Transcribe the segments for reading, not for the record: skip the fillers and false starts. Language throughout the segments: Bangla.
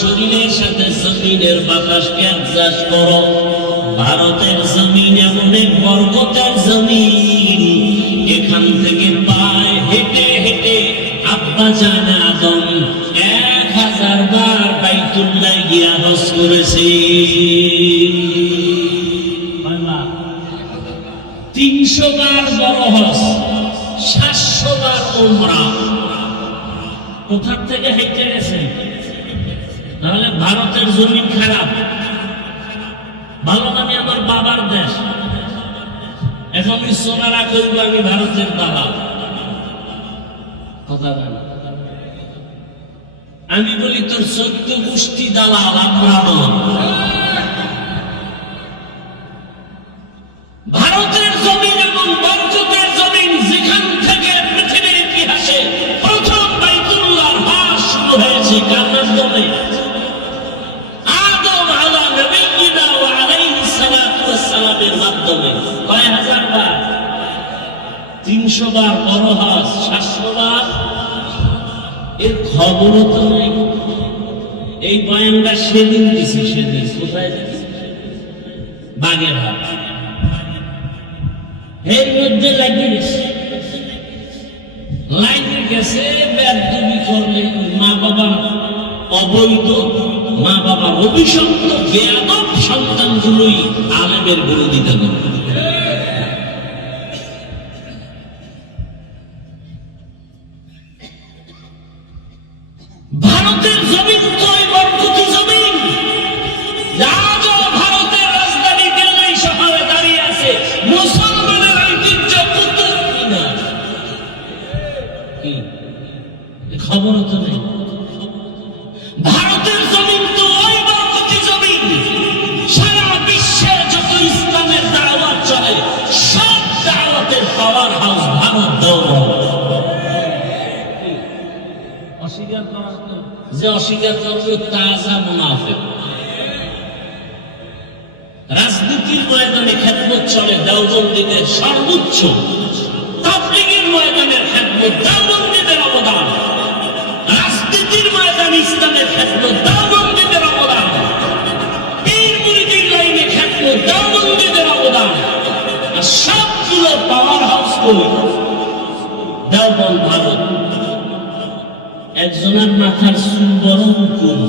শরীরের সাথে জমিনের বাতাসকে অ্যাডজাস্ট করো। ভারতের জমিন এমন এক বরকতের জমিন, এখান থেকে পায়ে হেঁটে হেঁটে আব্বা জান আদম 1000 বার বাইতুল্লাহ গিয়া হজ করেছে। 300 বার বড় হজ, 700 বার উমরা। কোথার থেকে হেঁটে গেছে? তাহলে ভারতের জমিন খারাপ? ভালো মানে আমার বাবার দেশ। এখন সোনারা করব আমি ভারতের দালাল। কথা বল, আমি বলি তোর 14 গোষ্ঠী দালাল, আমরা নয়। ভারতের জমিন এমন বরকতের জমিন, যেখান থেকে পৃথিবীর ইতিহাসে প্রথম বাইতুল্লাহ হজ শুরু হয়েছে। কার মাধ্যমে? আদম আলা নবিয়িনা ওয়া আলাইহিস সালাতু ওয়াস সালামের মাধ্যমে। কয় হাজার বার? 300 বার বড় হজ, 700 বার। এর খবরও তো নেই। এই বয়ানটা সেদিন দিছি। সেদিন কোথায় দিছি? বাগেরহাট। এর মধ্যে লাগিয়ে গেছে, লাইনে গেছে বেদবি করলে মা বাবার অবৈধ, মা বাবার অভিশপ্ত বেয়াদব সন্তানগুলোই আলেমের বিরোধিতা করে। ভারতের জমিন তো ওই বরকতি জমিন, আজও ভারতের রাজধানী দিল্লি শহরে দাঁড়িয়ে আছে মুসলমানের ঐতিহ্য কুতুব মিনার। কি খবর তো নেই? ভারতের জমিন তো ওই বরকতি জমিন, সারা বিশ্বের যত ইসলামের দাওয়াত চলে সব দাওয়াতের পাওয়ার হাউস ভারত দেওবন্দ। অস্বীকার করার, যে অস্বীকার করবে তাজা মুনাফিক। রাজনীতির ময়দানে খেদমত চলে দেওবন্দীদের সর্বোচ্চ, তাবলীগের ময়দানের খেদমত দেওবন্দীদের অবদান, রাজনীতির ময়দানে ইসলামের খেদমত দেওবন্দীদের অবদান, পীর মুরিদের লাইনে খেদমত দেওবন্দীদের অবদান। আর সবগুলো পাওয়ার হাউস কই? দেওবন্দ, ভারত। একজনের মাথার চুল বড় মুকুল,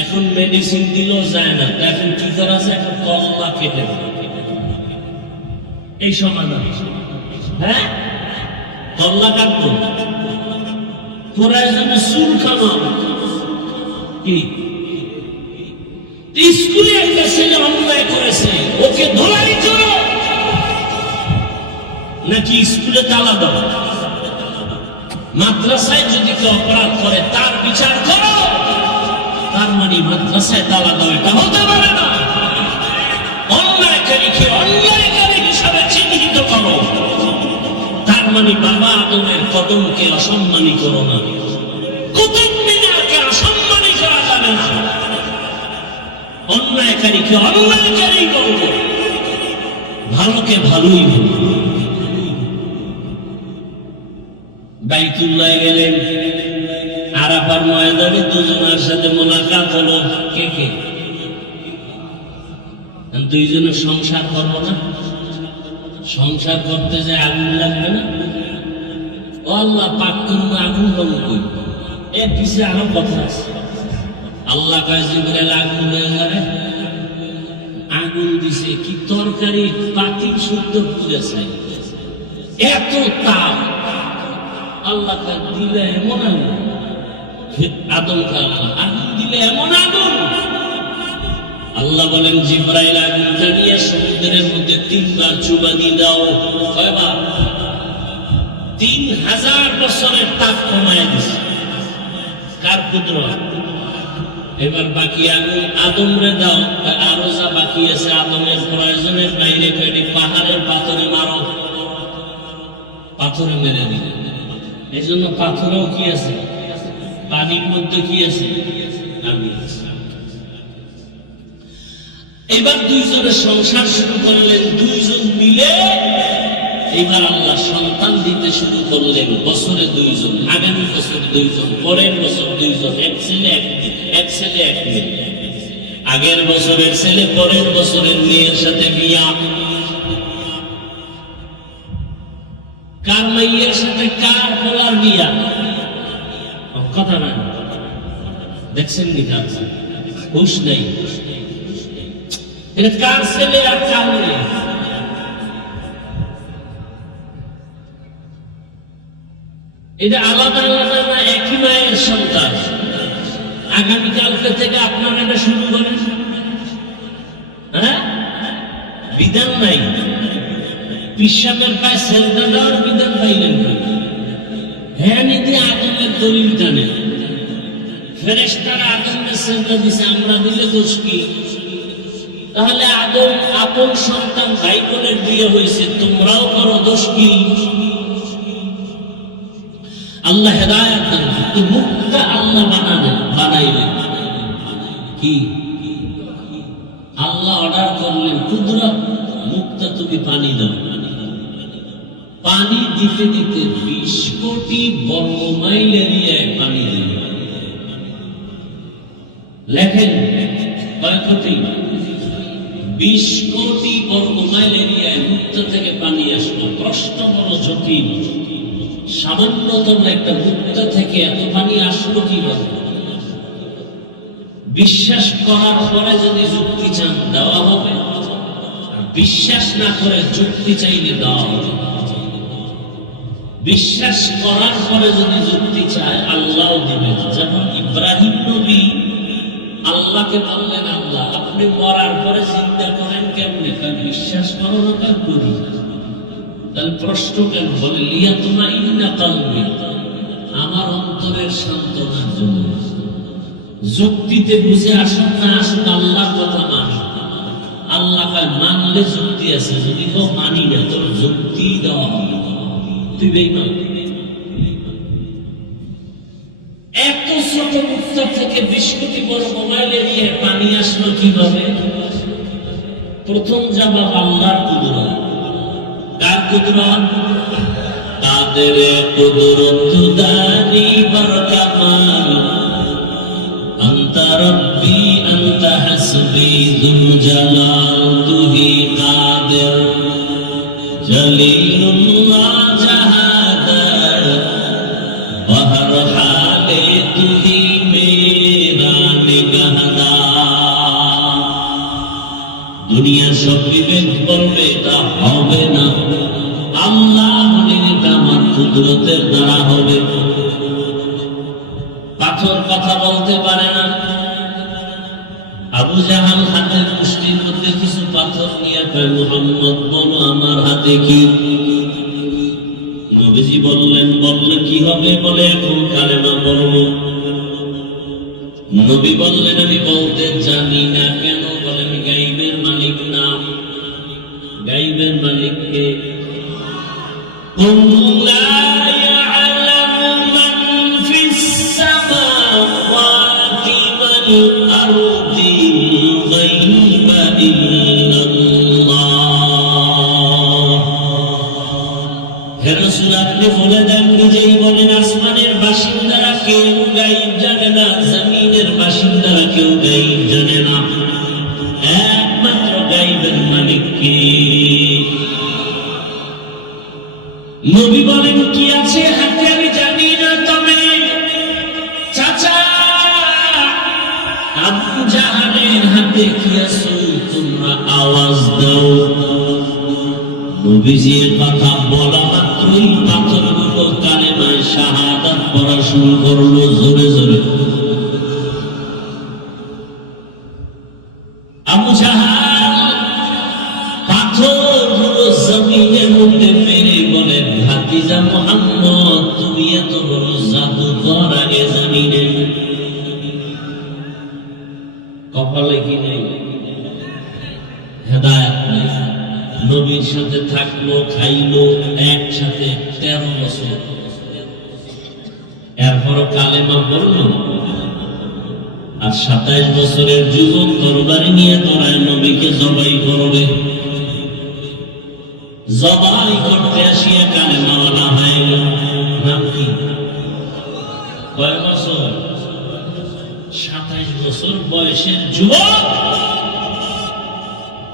এখন মেডিসিন দিলেও যায় না। এখন কি করা যায়? এখন কল্লা কেটে দেয়। এই সমাধান। হ্যাঁ, কল্লা কাটবো, প্রয়োজনে চুল খামাবো। কি স্কুলে একটা ছেলে অন্যায় করেছে, ওকে ধরাই করো, নাকি স্কুলে তালা দাও? মাদ্রাসায় যদি কেউ অপরাধ করে তার বিচার করো, তার মানে মাদ্রাসায় তালা দাও, এটা হতে পারে না। অন্যায়কারীকে অন্যায়কারী হিসাবে চিহ্নিত করো, তার মানে বাবা আদমের কদমকে অসম্মানী করো না, কুতুব মিনারকে অসম্মানী করা যাবে না। অন্যায়কারীকে অন্যায়কারী বলবো, ভালোকে ভালোই বলবো। বাইতুল্লাহ গেলেন, আরাফার ময়দানে দুজনের সাথে মোলাকাত হলো। কে কে? দুইজনের সংসার করবো না? সংসার করতে যায় আগুন লাগবে না? ও আল্লাহ পাক করবো, আগুন বন্ধ করবো। এর পিছিয়ে আরো কথা আছে। আল্লাহ কয় জিবরাইল আগুন হয়ে যাবে। আগুন দিছে কি তরকারি পাতি শুদ্ধ পুজো চাই, এত তাপ। আল্লাহ দিলে এমন আগুন, আদম আগুন দিলে এমন আগুন। আল্লাহ বলেন জিবরাইল আগুনটা নিয়ে সমুদ্রের মধ্যে 3 বার চুবা দিয়ে দাও। কয়বার? 3000 বছরের তাপ কমায় দিছে। কার কুদরত? এবার বাকি আগুন আদমরে দাও। আরো যা বাকি আছে আদমের প্রয়োজনের বাইরে ফেলে পাহাড়ের পাথরে মারো, পাথরে মেরে দিলে। এই জন্য পাথরেও কি আছে? পানির মধ্যে কি আছে? আগুন আছে। এবার দুইজনের সংসার শুরু করলেন, দুইজন মিলে এবার আল্লাহ সন্তান দিতে শুরু করলেন। বছরে 2 জন, আগামী বছরে 2 জন, পরের বছর 2 জন, এক ছেলে এক মেয়ে। আগের বছরের ছেলে পরের বছরের মেয়ের সাথে বিয়া, কার মাইয়ের সাথে কার পোলার বিয়া। কথা না দেখছেন নি? হুশ নাই। এটা কার ছেলে আর কার মেয়ে? এটা আলাদা আলাদা না একই মায়ের সন্তান? আগামীকালকে থেকে আপনারা এটা শুরু করেন। হ্যাঁ, বিধান নাই। পিসাবের পায়ে সেলটা দেওয়ার বিধান পাইলেন না। হ্যাঁ, নীতি আদমের দলিল টানে। ফেরেশতারা আদমের সেলটা দিছে, আমরা দিলে দোষ কি? তাহলে আদম আপন সন্তান ভাই বোনের বিয়ে হয়েছে, তোমরাও করো, দোষ কি? আল্লাহ হেদায়েত দান। তো মুখটা আল্লাহ বানাইলেন কি? আল্লাহ অর্ডার করলেন, কুদরত মুখটা তুমি পানি দাও। পানি দিতে দিতে 20 কোটি বর্গ মাইল এরিয়ায় পানি দিল। লেখেন কয় কোটি? 20 কোটি বর্গ মাইল এরিয়ায় মুক্তা থেকে পানি আসলো। প্রশ্ন বড় জটিল। সামান্যতম একটা মুক্তা থেকে এত পানি আসলো কিভাবে? বিশ্বাস করার পরে যদি যুক্তি চান দেওয়া হবে, বিশ্বাস না করে যুক্তি চাইলে দেওয়া হবে। বিশ্বাস করার পরে যদি যুক্তি চায় আল্লাহ দিবেন। যেমন ইব্রাহিম নবী আল্লাহকে বললেন, আল্লাহ আপনি মরার পরে চিন্তা করেন কেমনে? বিশ্বাস করো না, কার করি। তাহলে প্রশ্ন কেন? বলে লিয়াতুমাইন্না কলবি, আমার অন্তরের সান্ত্বনার জন্য। যুক্তিতে বুঝে আসুন না আসুন, আল্লাহর কথা মান। আল্লাহ মানলে যুক্তি আছে, যদি কেউ মানি না তোর যুক্তি দেওয়া হবে, তুই বেঈমান। এত ছোট মুক্তা থেকে 20 কোটি বড় মোবাইল এরিয়ায় পানি আসলো কিভাবে? প্রথম জবাব আল্লাহর কুদরত। কার কুদরত? কাদের কুদরত দানি বরকামাল, আনতা রব্বি আনতা হাসবি যুল জালাল, তুহি কাদের জলিলুল্লাহ জাহাদার, বহর হালে তুহি মেরা নিগাহদার। দুনিয়া সব বিবেক বলবে এটা হবে না, আল্লাহ বলেন এটা আমার কুদরতের দ্বারা হবে। পাথর কথা বলতে পারে না। আবু জাহাল হাতের মুষ্টির মধ্যে কিছু পাথর নিয়ে কয়, মুহাম্মদ বলো আমার হাতে কি? নবীজি বললেন, বললে কি হবে? বলে এখন কালেমা বলবো। নবী বললেন, আমি বলতে জানি না। কেন? বলে আমি গাইবের মালিক না। গাইবের মালিককে আপনি বলে দেন, নিজেই বলেন আসমানের বাসিন্দারা কেউ গাইব জানে না, জমিনের বাসিন্দারা কেউ গাইব জানে না। একমাত্র গাইবের মালিক কে? নবী বলেন, কি আছে হাতে আমি জানি না, তবে চাচা আবু জাহালের হাতে কি আছে তোমরা আওয়াজ দাও। নবীজির কথা বলা মাত্রই পাথরগুলো কালেমায়ে শাহাদাত পড়া শুরু করলো জোরে জোরে। আবু জাহাল পাথরগুলো জমিনের মধ্যে মেরে বলে, ভাতিজা মুহাম্মদ তুমি এত বড় জাদুকর আগে জানি না। কপালে কি নেই? হেদায়েত নেই। নবীর সাথে থাকলো, খাইলো একসাথে 13 বছর। এরপর কালেমা বলল। আর 27 বছরের যুবক তরবারি নিয়ে দৌড়ায় নবীকে জবাই করবে। জবাই করতে আসিয়া কালেমাওয়ালা হয়ে গেল। নাম কি? কয় বছর? 27 বছর বয়সের যুবক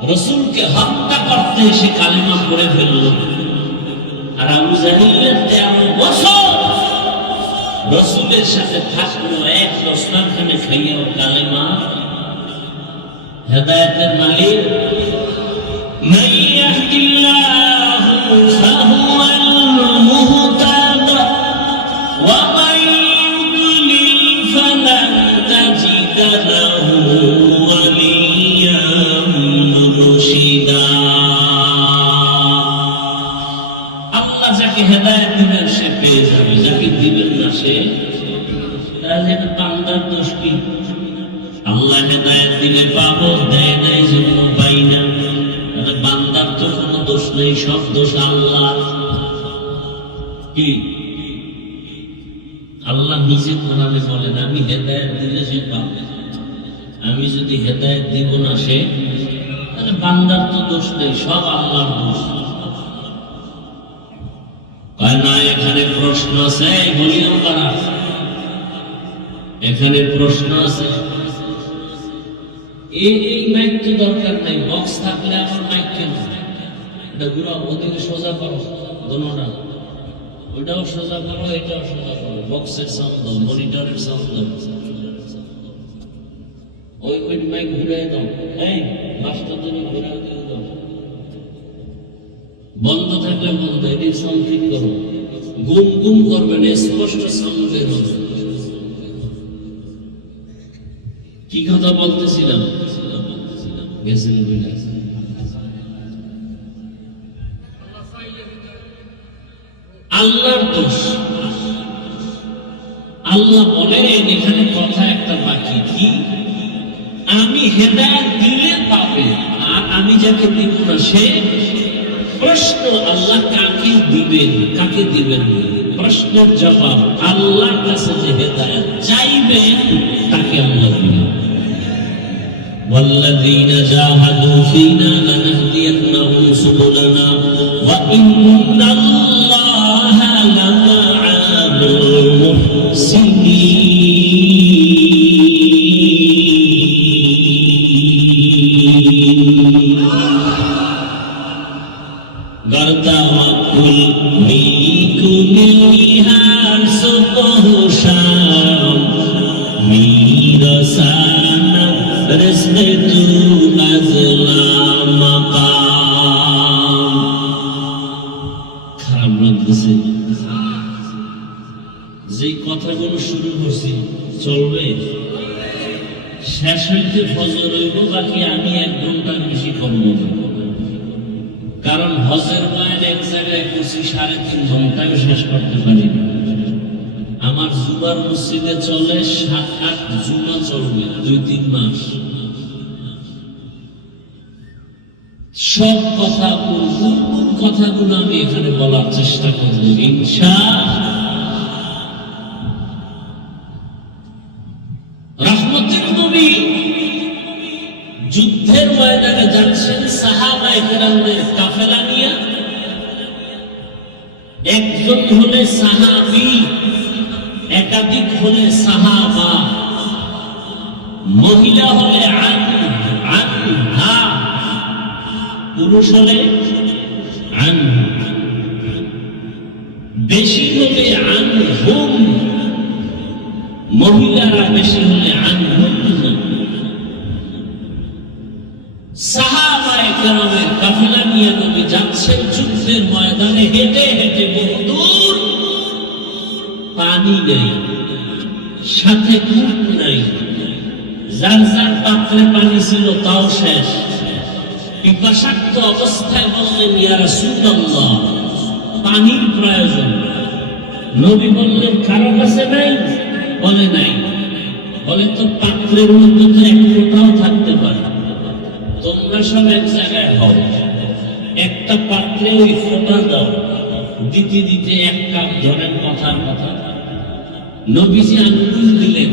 রাসূলকে হত্যা করতে এসে কালেমা পড়ে ফেলল। আর আবু জাহিলের 13 বছর রাসূলের সাথে থাকলো, এক দস্তরখানে খাইয়াও কালেমা। হেদায়েতের মালিক من يهد الله فهو المهتد ومن يضلل فلن تجد له وليا مرشدا। আল্লাহ যাকে হেদায়েত দিবেন সে পেয়ে যাবে, যাকে দিবেন না সে তাহলে বান্দার দোষ কি? আল্লাহ হেদায়েত দিলে পাবো, দেয় নাই জন্য পাই না। বান্দার তো কোনো দোষ নেই, সব দোষ আল্লাহ। কি আল্লাহ নিজে কোরআনে বলেন আমি হেদায়েত দিলে সে পাবে, আমি যদি হেদায়েত দিব না সে, তাহলে বান্দার তো দোষ নেই, সব আল্লাহর দোষ। কয় না এখানে প্রশ্ন আছে, বলিও পারা এখানে প্রশ্ন আছে। এই মাইক তো দরকার নাই, বক্স থাকলে আমার মাইক কেন? এটা ঘুরাও, ওদিকে সোজা করো, দোনোটা ওইটাও সোজা করো, এটাও সোজা করো। বক্সের সাউন্ড দাও, মনিটরের সাউন্ড দাও, ওই মাইক ঘুরাই দাও, এই মাস্টার জন্য ঘুরাই দিয়ে দাও। বন্ধ থাকলে বন্ধ, এটির সাউন্ড ঠিক করো। গুম গুম করবেন, স্পষ্ট সাউন্ড বের হবে। কি কথা বলতেছিলাম? আল্লাহর দোষ। আল্লাহ বলেন এখানে কথা একটা বাকি, কি আমি হেদায়েত দিলে পাবে, আর আমি যাকে দিব না সে। প্রশ্ন আল্লাহ কাকে দিবেন, কাকে দিবেন? প্রশ্নের জবাব আল্লাহর কাছে যে হেদায়েত চাইবেন তাকে আল্লাহ দিবেন। والذين جاهدوا فينا لنهدينهم سبلنا وإن الله لمع المحسنين Gartawakkul miku nilihar sepohusam mirasana resmetu azlamaqam। খারাপ লাগতেছে যে কথাগুলো শুরু করছি, চলবে? শেষ হইতে ফজর হইব, বাকি আমি 1 ঘন্টার বেশি করবো, কারণ হজের বয়ান এক জায়গায় করছি 3.5 ঘন্টায় শেষ করতে পারি না। আমার জুমার মসজিদে চলে 7-8 জুমা চলবে, 2-3 মাস। সব কথা কথাগুলো আমি এখানে বলার চেষ্টা করবো ইনশাআল্লাহ। রহমতের নবী যুদ্ধের ময়দানে যাচ্ছেন সাহাবায়ে কেরামদের কাফেলা নিয়ে। একজন হলে সাহাবী, একাধিক হলে সাহাবা, মহিলা হলে আনহা, পুরুষ হলে আনহু, বেশি হলে আনহুম, মহিলারা বেশি হলে আনহুম। সাহাবায়ে কেরামের কাফেলা নিয়ে নবী যাচ্ছেন যুদ্ধের ময়দানে, হেঁটে হেঁটে বহুদূর। পানি নেই, সাথে কূপ নাই, যার যার পাত্রে পানি ছিল তাও শেষ। পিপাসার্থ অবস্থায় বললেন, ইয়া রাসূলুল্লাহ, পানির প্রয়োজন। নবী বললেন, কারো কাছে নাই? বলে নাই। বলে তো পাত্রের মধ্যে তো 1 ফোঁটাও থাকতে পারে, তোমরা সব এক জায়গায় হও, একটা পাত্রে ওই ফোঁটা দাও। দিতে দিতে 1 কাপ ধরেন, কথার কথা। নবীজি আঙ্গুল দিলেন,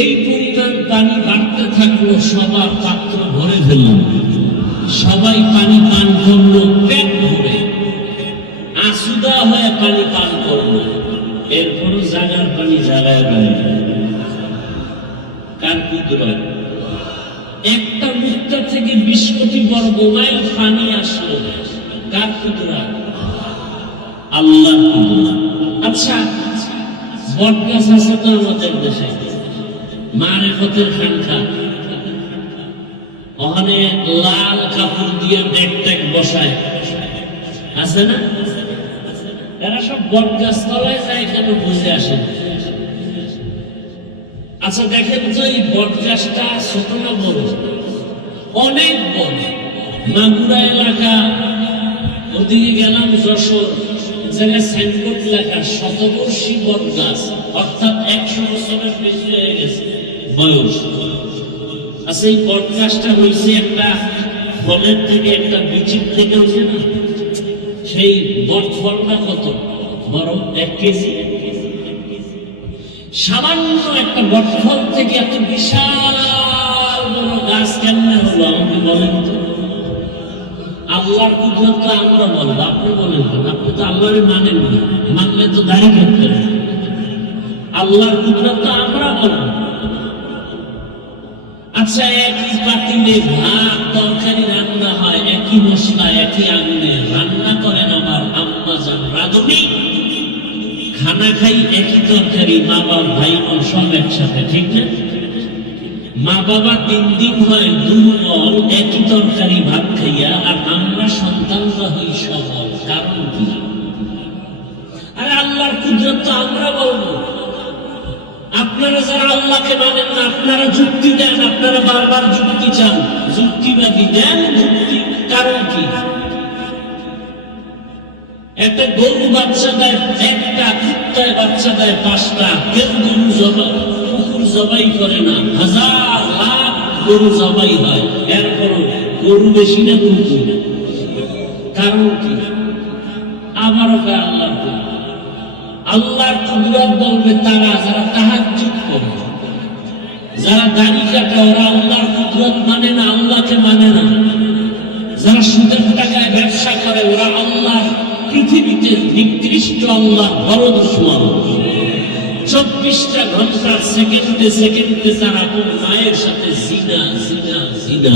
এই পরিমাণ পানি বাড়তে থাকলো, সবার পাত্র ভরে ফেলল, সবাই পানি পান করলো, পেট চোয়ার পানি জ্বালায় দেয়। কার কুদরত? একটা মুক্তা থেকে 20 কোটি বর্গ মাইল পানি আসলো, কার কুদরত? আল্লাহর কুদরত। আচ্ছা, বটগাছ আছে তো আমাদের দেশে, মারিফতের খানকা, ওখানে লাল কাপড় দিয়ে ডেক বসায়, আছে না? এরা সব বটগাছ তলায় যায় কেন বুঝে আসে। আচ্ছা দেখেন তো, এই বটগাছটা ছোট না বড়? অনেক বড়। মাগুরা এলাকা, ওদিকে গেলাম যশোর, জায়গায় সাইনবোর্ড লেখা শতবর্ষী বটগাছ, অর্থাৎ 100 বছরের বেশি হয়ে গেছে বয়স। আচ্ছা, এই বটগাছটা হয়েছে একটা ফলের থেকে, একটা বীজের থেকে হয়েছে না? সেই বট ফলটা কত বড়? 1 কেজি। সামান্য একটা বট ফল থেকে এত বিশাল বড় গাছ কেমনে হলো আমাকে বলেন তো? আল্লাহর কুদরত তো আমরা বলবো, আপনি বলেন কেন? আপনি তো আল্লাহরে মানেন না, মানলে তো দাঁড়িয়ে থাকতেন। আল্লাহর কুদরত তো আমরা বলবো। আচ্ছা, একই পাতিলে ভাত তরকারি রান্না হয়, একই মশলা একই আগুনে রান্না করেন আমার আম্মা জান রাঁধুনি, খানা খাই একই তরকারি, মা বাবা ভাই বোন সব একসাথে, ঠিক না? মা বাবা 3 দিন হয় দুর্বল একই তরকারি ভাত খাইয়া, আর আমরা সন্তানরা হই সবল। কারণ কি? আরে আল্লাহর কুদরত তো আমরা বলবো। আপনারা যারা আল্লাহকে মানেন না, আপনারা যুক্তি দেন, আপনারা বারবার যুক্তি চান, যুক্তিবাদী দেন যুক্তি। কারণ কি? একটা গরু বাচ্চা দেয় 1টা, কুত্তায় বাচ্চা দেয় 5টা। কেউ গরু জবাই, কুকুর জবাই করে না, হাজার লাখ গরু জবাই হয়, এরপরও গরু বেশি না কুকুর? কারণ কি? আবারও কয় আল্লাহর কুদরত। আল্লাহর কুদরত বলবে তারা যারা তাহাজ্জুদ করে, যারা দাড়ি কাটে, ওরা আল্লাহর কুদরত মানে না, আল্লাহকে মানে না। যারা সুদের টাকায় ব্যবসা করে, ওরা আল্লাহ, পৃথিবীতে নিকৃষ্ট আল্লাহ বড় দুশমন। 24টা ঘন্টা সেকেন্ডে সেকেন্ডে যারা কোন মায়ের সাথে জিনা জিনা জিনা,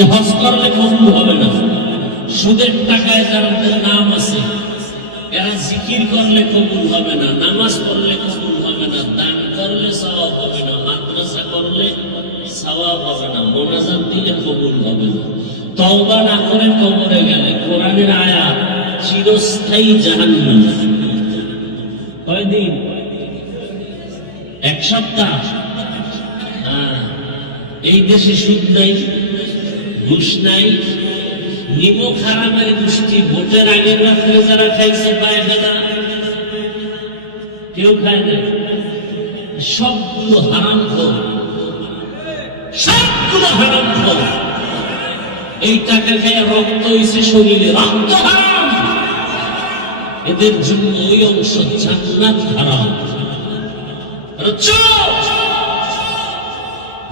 এ হজ করলে কবুল হবে না। সুদের টাকায় যাদের নাম আছে, এরা জিকির করলে কবুল হবে না, নামাজ পড়লে কবুল হবে না, দান করলে সওয়াব হবে না, মাদ্রাসা করলে সওয়াব হবে না, মোনাজাত দিলে কবুল হবে না, তওবা না করে কবরে গেলে কোরআনের আয়াত চিরস্থায়ী জাহান্নাম। কয়দিন? 1 সপ্তাহ। এই দেশে সুদ নাই, ঘুষ নাই, নিমক হারামের গোষ্ঠী। ভোটের আগের রাত্রে যারা খাইছে পায়খানা, কেউ খায় না, সবগুলো হারাম খোর, সবগুলো হারাম খোর। এই টাকা খায় রক্ত হইছে শরীরে, রক্ত হারাম। এদের জন্য ওই অংশ জান্নাত হারাম।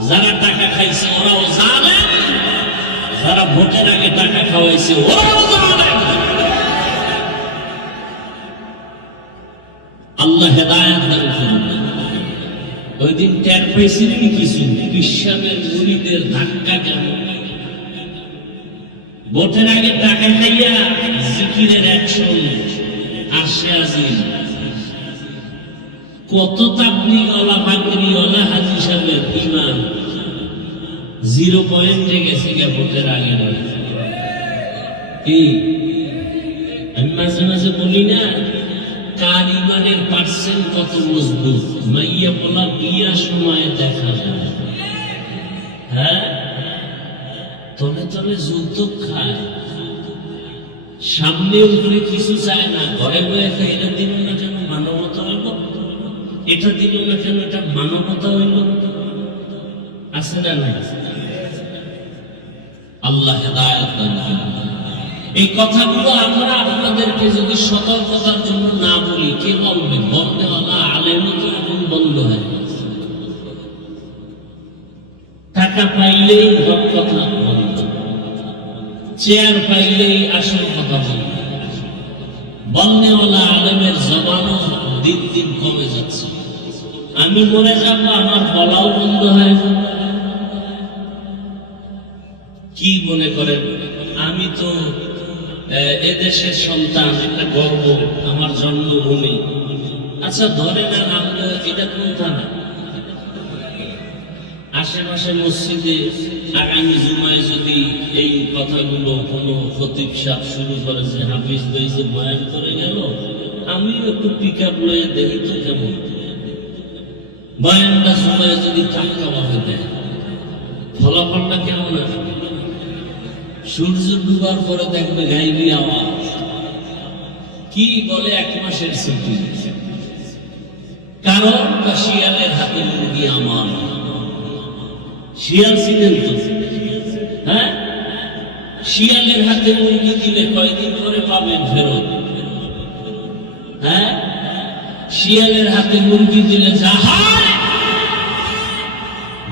যারা টাকা খাইছে ওরাও জানে, যারা ভোটের আগে টাকা খাওয়াইছে ওরাও জানে। আল্লাহ হেদায়েত দান করুন। ওই দিন টের পাইছিলেন কিছু বিশ্বামের মুরিদের ধাক্কা কেমন? ভোটের আগে টাকা খাইয়া জিকিরের অ্যাকশন আসে আজিম। কত তাবলীগওয়ালা মাগরিওয়ালা হাজী সাহেবের ঈমান 0 পয়েন্টে গেছে গে ভোটের আগে। কি আমি মাঝে মাঝে বলি না, কার ঈমানের পার্সেন্ট কত মজবুত? মাইয়া বলা বিয়া সময় দেখা যায়। হ্যাঁ, তলে তলে যৌতুক খায়, সামনে উপরে কিছু চায় না, ঘরে বয়ে খায়। এটা দিল না কেন? মানবতা হইল। এটা দিল না কেন? এটা মানবতা হইল। আছে না নাই? আল্লাহ হেদায়েত দান করুন। এই কথাগুলো আমরা আপনাদেরকে যদি সতর্কতার জন্য না বলি, কে বলবে? বলনেওয়ালা আলেমও তো এখন বন্ধ হয়। টাকা পাইলেই হক কথা বন্ধ, চেয়ার পাইলেই আসল কথা বন্ধ, বলনেওয়ালা আলেমের জবানও দিন দিন কমে যাচ্ছে। আমি মরে যাব, আমার বলাও বন্ধ হয়ে যাবে। কি মনে করেন আমি তো এদেশের সন্তান, একটা গর্ব, আমার জন্মভূমি। আচ্ছা ধরে না আমরা, এটা কোন থানা? আশেপাশে মসজিদে আগামী জুমায় যদি এই কথাগুলো কোনো খতিব সাহেব শুরু করে যে হাফিজ ভাই যে বয়ান করে গেল, আমিও একটু পিক আপ লয়ে দেখি তো কেমন বয়ানটা জুমায় যদি টাটকা ভাবে দেয়, ফলাফলটা কেমন আসবে? সূর্য ডুবার পরে দেখবে গাইবি আওয়াজ। কি বলে 1 মাসের ছুটি, কারণ শিয়ালের হাতে মুরগি আমার। শিয়াল ছিলেন তো, হ্যাঁ? শিয়ালের হাতে মুরগি দিলে কয়দিন করে পাবেন ফেরত? হ্যাঁ, শিয়ালের হাতে মুরগি দিলে যা হয়,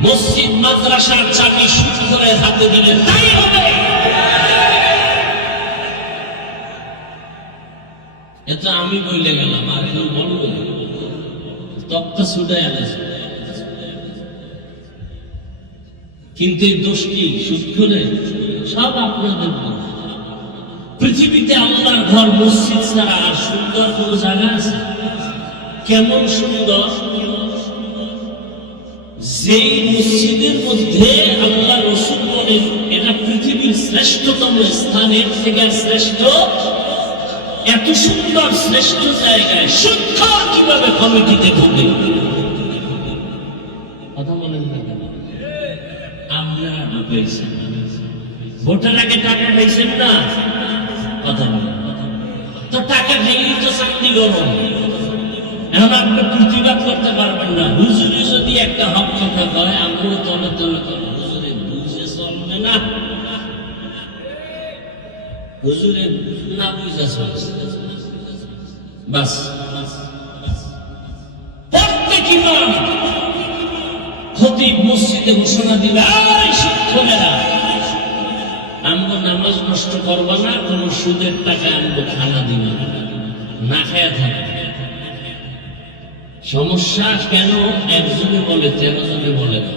মসজিদ মাদ্রাসার চাবি সুৎখোরের হাতে দিলে তাই হবে। এত আমি বলে গেলাম, আর কেউ বলবো তক্তা ছুটে গেছে। কিন্তু এই দোষটি সুৎখোরে সব আপনাদের দোষ। পৃথিবীতে আল্লাহর ঘর মসজিদ ছাড়া আর সুন্দর কোন জায়গা আছে? কেমন সুন্দর! যেই মসজিদের মধ্যে আল্লাহ রাসূল বলেন এটা পৃথিবীর শ্রেষ্ঠতম স্থানের থেকে শ্রেষ্ঠ, এত সুন্দর শ্রেষ্ঠ জায়গায় সুৎখোর কিভাবে কমিটিতে ঢুকে? কথা বলেন না কেন? আপনারা ঢুকেছেন, ভোটের আগে টাকা খাইছেন না? কথা বলেন তো, টাকা খাইলেই তো চাকরি গরম। এখন আপনি প্রতিবাদ করতে পারবেন না। হুজুরে যদি একটা হক কথা কয়, আপনিও তলে তলে করেন হুজুরে বুঝে চলবে না, হুজুরে না বুঝে চলছে বাস। প্রত্যেক ইমাম খতিব মসজিদে ঘোষণা দিবে, এই সুৎখোরেরা, আমগো নামাজ নষ্ট করবা না, কোন সুদের টাকা আমগো খানা দিবে না, খায়া থাকবে। সমস্যা কেন? একজনে বলে 13 জনে বলে না,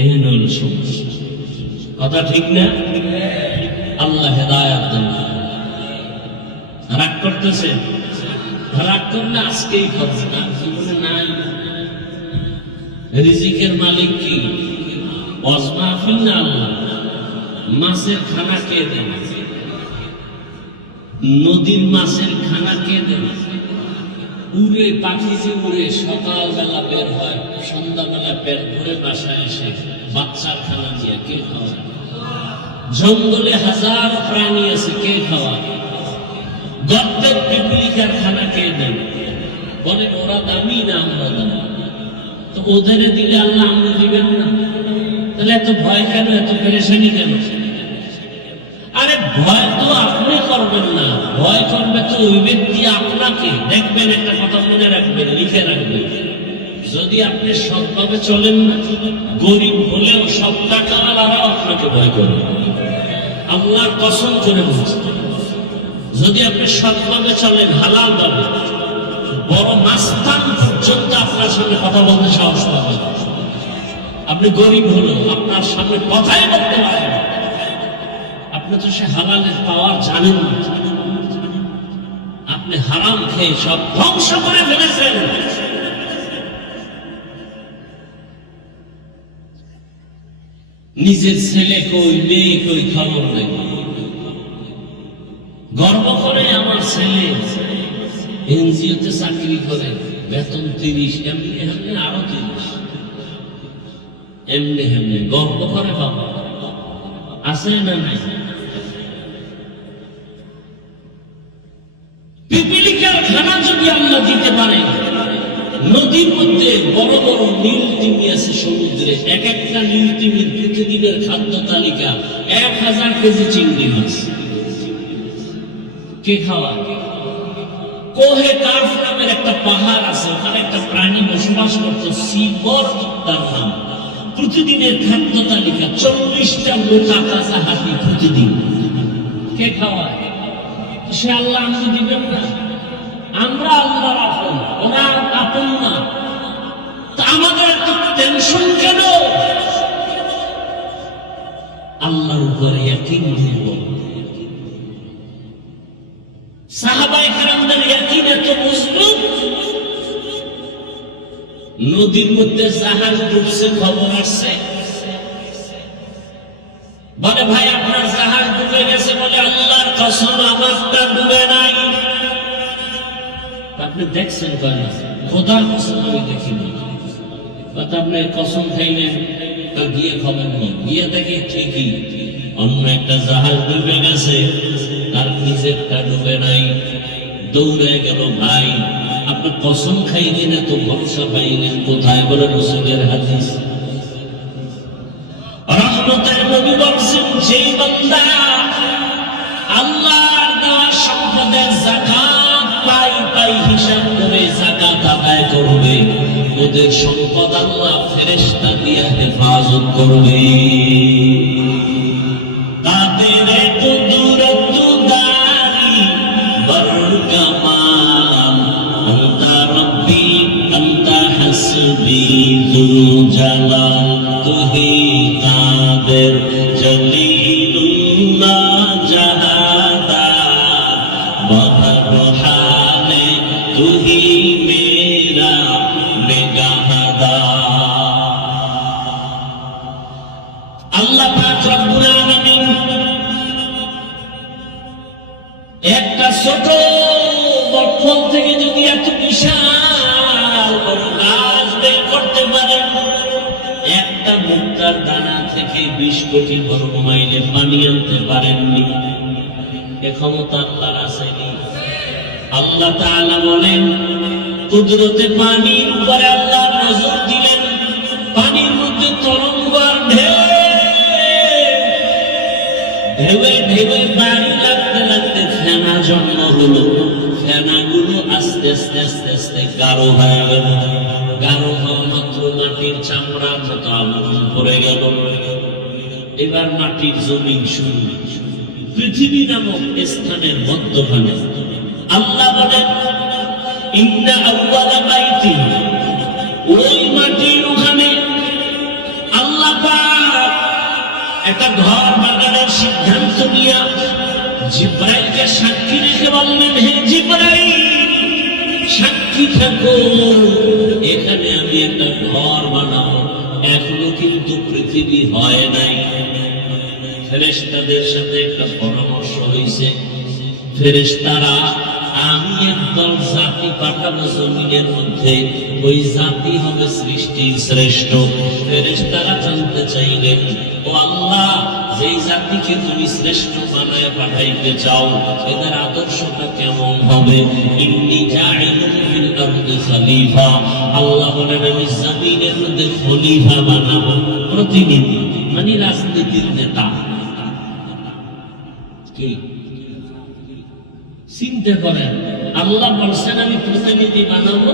এই হল সমস্যা। কথা ঠিক না? আল্লাহ হেদায়েত দেন। রাগ করতেছে, রাগ করলে আজকেই করছে না, জীবনে নাই। রিজিকের মালিক কি? ওয়াজ মাহফিল না আল্লাহ? মাছের খানা কে দেন? নদীর মাছের খানা কে দেন? উড়ে পাখি যে উড়ে সকালবেলা বের হয়, সন্ধ্যাবেলা পেট ভরে বাসায় এসে বাচ্চার খানা দিয়ে কে খাওয়া? জঙ্গলে হাজার প্রাণী আছে, কে খাওয়া? গর্তের পিপিলিকার খানা কে দেন? বলে ওরা দামি না আমরা দামি, তো ওদের দিলে আল্লাহ আমরা দিবেন না? তাহলে এত ভয় কেন, এত পেরেশানি কেন? আরে ভয় তো আপনি করবেন না, ভয় করবে তো ওই ব্যক্তি আপনাকে। দেখবেন, একটা কথা মনে রাখবেন, লিখে রাখবেন, যদি আপনি সৎভাবে চলেন না, গরিব হলেও সব টাকাওয়ালারাও আপনাকে ভয় করবে। আল্লাহর কসম করে বলছি, যদি আপনি সৎভাবে চলেন, হালাল ভাবে, বড় মাস্তান পর্যন্ত আপনার সঙ্গে কথা বলতে সাহস পাবে। আপনি গরিব হলেও আপনার সামনে কথাই বলতে পারেন, আপনি তো সে হালালের পাওয়ার জানেন না। আপনি হারাম খেয়ে সব ধ্বংস করে ফেলেছেন। নিজের ছেলে কই, মেয়ে কই, খবর নেই। গর্ব করে আমার ছেলে এনজিওতে চাকরি করে, বেতন 30, এমনি এমনি আরো 30, এমনি এমনি গর্ব করে। বাবা আছে না নাই? পিপিলিকার খানা যদি আল্লাহ দিতে পারে, নদীর মধ্যে বড় বড় নীল তিমি আছে সমুদ্রে, এক একটা নীল তিমির প্রতিদিনের খাদ্য তালিকা 1000 কেজি চিংড়ি মাছ। কে খাওয়া? কোহে কাফ নামের একটা পাহাড় আছে, ওখানে একটা প্রাণী বসবাস করত, সিবর তার নাম। প্রতিদিনের খাদ্য তালিকা 40টা মোটা কাঁচা হাতি প্রতিদিন। কে খাওয়ায়? সে আল্লাহ আমাকে দিবেন না? আমরা আল্লাহর আপন, ওরা আপন না। তা আমাদের এত টেনশন কেন? আল্লাহর উপরে ইয়াকিন দুর্বল। সাহাবায়ে কেরামদের ইয়াকিন এত মজবুত, নদীর মধ্যে জাহাজ ডুবছে, খবর আসছে, বলে ভাই আপনার জাহাজ ডুবে গেছে। বলে আল্লাহর কসম আমারটা ডুবে নাই। আপনি দেখছেন কেন? খোদার কসম আমি দেখিনি। আপনি কসম খাইলেন, গিয়ে খবর নেই, গিয়ে দেখি ঠিকই অন্য একটা জাহাজ ডুবে গেছে, তার নিজেরটা ডুবে নাই। দৌড়ে গেল, ভাই আপনি কসম খাইলেন, এত ভরসা পাইলেন কোথায়? বলে রাসূলের হাদিস। রহমতের নবী বলছেন, যেই বান্দা আল্লাহর দেওয়া সম্পদের যাকাত পাই হিসাব করে যাকাত আদায় করবে, ওদের সম্পদ আল্লাহ ফেরেশতা দিয়ে হেফাজত করবে। তাদের কুদরত দারি বরকামাল, আনতা রব্বি আনতা হাসবি যুল জালাল, তুহি কাদের জলিলুল্লাহ জাহাদা, বহর হালে তুহি মেরা বেগাহাদা। আল্লাহ পাক রব্বুল আলামিন একটা ছোট বটফল থেকে যদি এত বিশাল বড় গাছ বের করতে পারেন, একটা মুক্তার দানা থেকে 20 কোটি বর্গ মাইলে পানি আনতে পারেননি, এ ক্ষমতা আল্লাহর আসেনি। আল্লাহ তাআলা বলেন, কুদরতে পানির উপরে আল্লাহ নজর দিলেন, পানির মধ্যে তরঙ্গ আর ঢেউয়ে ঢেউয়ে পানি লাগতে লাগতে ফেনা জন্ম হলো। ফেনাগুলো আস্তে আস্তে আস্তে আস্তে গাঢ় হয়ে গেল। গাঢ় হওয়া মাত্র মাটির চামড়ার মতো আবরণ পড়ে গেল। এবার মাটির জমিন শুরু। পৃথিবী নামক স্থানের মধ্যখানে আল্লাহ বলেন, ইন্না আউয়ালা বাইতিন, ওই মাটির ওখানে আল্লাহ পাক একটা ঘর বানানোর সিদ্ধান্ত নিয়ে জিবরাইলকে সাক্ষী রেখে বললেন, হে জিবরাইল সাক্ষী থাকো, এখানে আমি একটা ঘর বানাবো। এখনো কিন্তু পৃথিবী হয় নাই। ফেরেশতাদের সাথে একটা পরামর্শ হয়েছে, ফেরেশতারা আমি একদল জাতি পাঠাবো জমিনের মধ্যে, ওই জাতি হবে সৃষ্টির শ্রেষ্ঠ। ফেরেশতারা জানতে চাইলেন, ও আল্লাহ, যেই জাতিকে তুমি শ্রেষ্ঠ বানায় পাঠাইতে চাও, এদের আদর্শটা কেমন হবে? ইন্নী জাইলুন ফিল আরদি খলিফা, আল্লাহ বলেন আমি জমিনের মধ্যে খলিফা বানাবো, প্রতিনিধি, মানে রাজনীতির নেতা। কি চিন্তা করেন, আল্লাহ বলছেন আমি প্রতিনিধি বানাবো,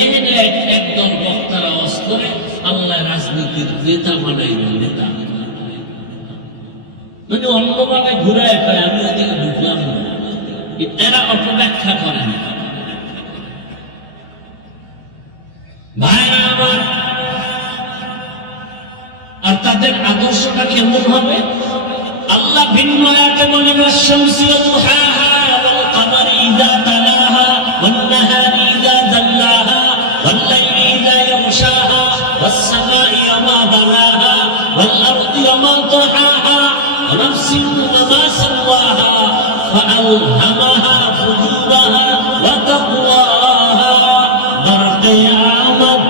এখানে একদল বক্তারা ওয়াজ করে আল্লাহ রাজনীতির নেতা বানাইবেন। নেতা মানে অন্যভাবে ঘুরায় পায়, আমি ওদিকে ঢুকলাম না। এরা অপব্যাখ্যা করেন। ভাইরা আমার, আর তাদের আদর্শটা কেমন হবে? আল্লাহ ভিন্ন আয়াতে বলেন, আশ-শামসি ওয়া দুহাহা ওয়াল কামারি ইযা তালাহা ওয়ান নাহারি ইযা জাল্লাহা ওয়াল লাইলি ইযা ইয়াগশাহা ওয়াস সামাই ওয়া মা বানাহা ওয়াল আরদি ওয়া মা তাহাহা ওয়া নাফসিন ওয়া মা সাওয়াহা ফাআলহামাহা ফুজুরাহা ওয়া তাকওয়াহা। বার কিয়ামত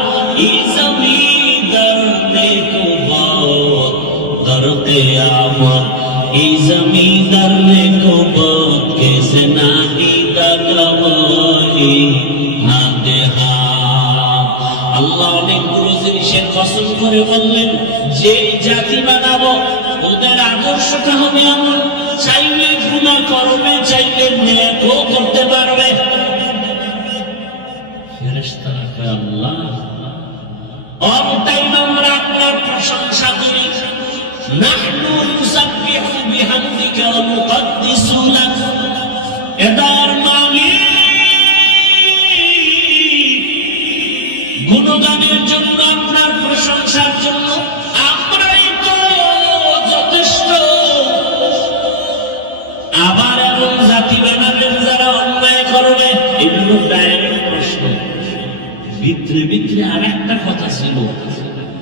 ই জমিদার নেকো বাত, বার কিয়ামত ই জমিদার নেকো বাত, কেসে নাহি দাগওয়াই হাতে হাত। আল্লাহ অনেকগুলো জিনিসের কসম করে বললেন, যে জাতি বানাবো ওদের আদর্শটা হবে এমন, চাইলে গুনাহ করবে, চাইলে নেকও করতে পারবে। ফেরেশতারা কয়, আল্লাহ অল টাইম আমরা আপনার প্রশংসা করি, নাহনু নুসাব্বিহু বিহামদিকা ওয়া নুকদ্দিসু লাক, ভিতরে ভিতরে আর একটা কথা ছিল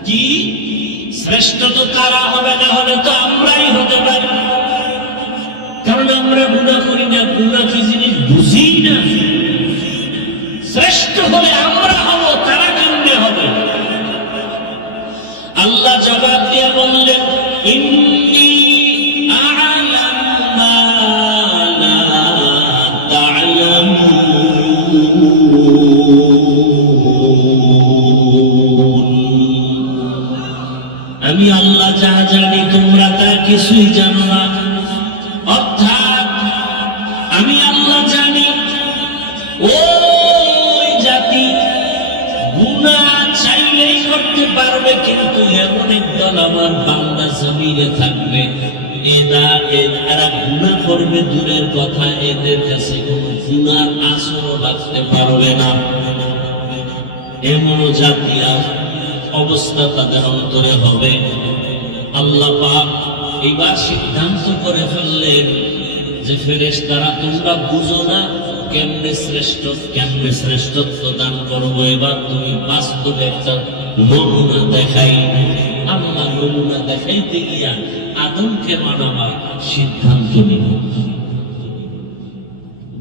কি, শ্রেষ্ঠ তো তারা হবে, না হলে তো আমরাই হতে পারি, কারণ আমরা গুনাহ করি না, গুনাহ কি জিনিস বুঝি না। শ্রেষ্ঠ হলে আমরা হব, তারা কেমনে হবে? আল্লাহ জবাব দিয়ে বললেন, ইন্নী আ'লামু মা লা তা'লামুন। আমি আল্লাহ যা জানি তোমরা তা কিছুই জানো না। অর্থাৎ আমি আল্লাহ জানি ওই জাতি গুনাহ চাইলেই করতে পারবে, কিন্তু এমন একদল আমার বান্দা জমিনে থাকবে, এরা গুনাহ করবে দূরের কথা, এদের কাছে কোনো গুনার আসরও রাখতে পারবে না। এমন জাতি অবস্থা তাদের অন্তরে হবে। আল্লাহ পাক এইবার সিদ্ধান্ত করে ফেললেন যে ফেরেশতারা, তোমরা বুঝো না কেমনে শ্রেষ্ঠত্ব দান করবো, এবার তুমি বাস্তবে একটা নমুনা দেখাই। আল্লাহ নমুনা দেখাইতে গিয়া আদমকে বানাবার সিদ্ধান্ত নিল।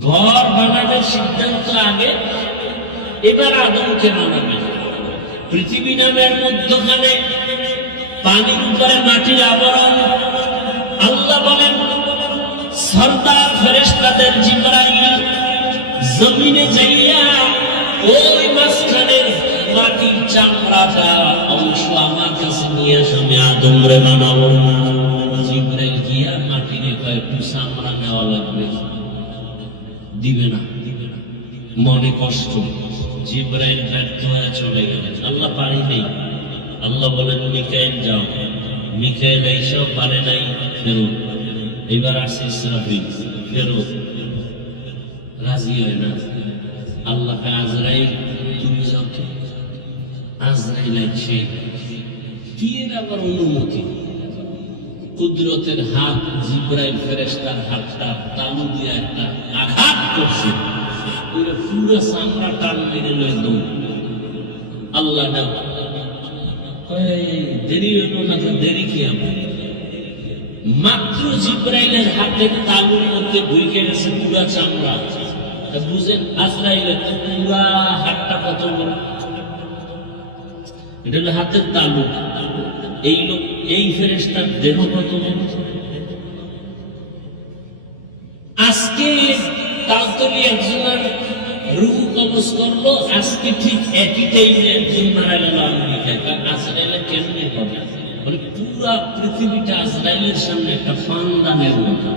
ঘর বানানোর সিদ্ধান্ত আগে, এবার আদমকে বানাবে। পৃথিবী নামের মধ্যখানে পানির উপরে মাটির আবরণ। আল্লাহ বলেন, সরদার ফেরেশতাদের জিবরাইল জমিনে যাইয়া ওই মাঝখানের মাটির চামড়াটা অংশ আমার কাছে নিয়ে এসে আমি আদমরে বানাবো। জিবরাইল গিয়া মাটিরে কয়, একটু চামড়া নেওয়া লাগবে, দিবে না। মনে কষ্ট, জিবরাইল ব্যর্থ হয়ে চলে গেলেন। আল্লাহ পারি নেই। আল্লাহ বলেন, মিকাইল যাও। মিকাইল এইসব পারে নাই, ফেরত। এবার আসে ইসরাফিল, ফেরত। রাজি হয় না। আল্লাহকে আজরাইল, তুমি যাও। আজরাইল আছে, কি এর আবার অনুমতি? কুদরতের হাত জিবরাইল ফেরেশতার হাতটা তালু দিয়ে একটা আঘাত করছে, পুরো চামড়া টান মেরে লই দৌড়। আল্লাহ ডাক, দেরি হলো না তো, দেরি কি আমার? মাত্র জিবরাইলের হাতের তালুর মধ্যে ঢুকে গেছে পুরা চামড়া। বুঝেন আজরাইলের পুরা হাতটা কত বড়? এটা হলো হাতের তালু। এই ফেরেশতার দেহ কত বড়? আজকে তালতলি একজনের রুহু কবজ করলো, আজকে ঠিক একই টাইমে একজন মারা গেল আমেরিকায়। আজরাইলের কেমনি হবে? মানে পুরা পৃথিবীটা আজরাইলের সামনে একটা ফান্দানের মতো।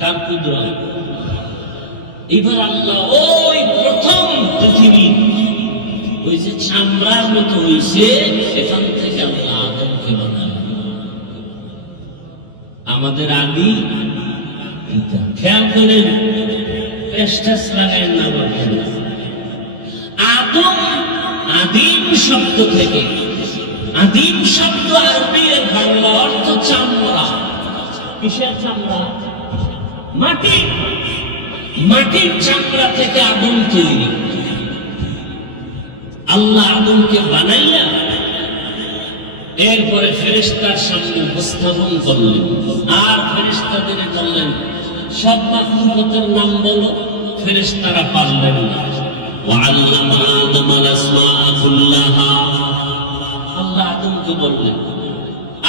কার কুদরত? এবার আল্লাহ ওই প্রথম পৃথিবী ওই যে চামড়ার মতো হইছে, সেখান থেকে আল্লাহ আদমকে বানালেন। আমাদের আদি পিতা। খেয়াল করেন, পেস্টাস লাগায় না বলেন। আদম আদিম শব্দ থেকে, আদিম শব্দ আরবির বাংলা অর্থ চামড়া। কিসের চামড়া? মাটি। মাটির চামড়া থেকে আদম তৈরি। আল্লাহ আদমকে বানাইয়া এরপরে ফেরেশতার সামনে উপস্থাপন করলেন, আর ফেরেশতাদের বললেন, সব মাখলুকাতের নাম বলো। ফেরেশতারা পারলেন না। ওয়াল্লামা আদমাল আসমাআ কুল্লাহা। আল্লাহ আদমকে বললেন,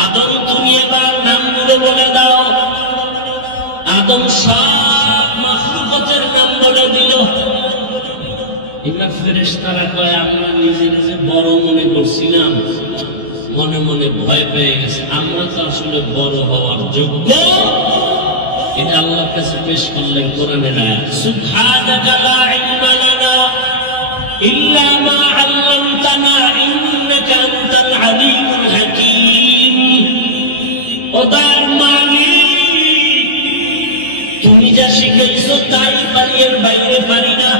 আদম তুমি এবার নামগুলো বলে দাও। আদম সব মাখলুকাতের নাম বলে দিল। এবার ফেরেশতারা কয়, আমরা নিজে নিজে বড় মনে করছিলাম, মনে মনে ভয় পেয়ে গেছে। আমরা তো আসলে বড় হওয়ার যোগ্য। এটা আল্লাহর কাছে পেশ করলেন কোরআনের আয়াত, সুবহানাকা লা ইলমা লানা ইল্লা মা আল্লামতানা ইন্নাকা আনতাল আলিমুল হাকীম। ও তার মালিক, তুমি যা শিখাইছো তাই পারি, এর বাইরে পারি না।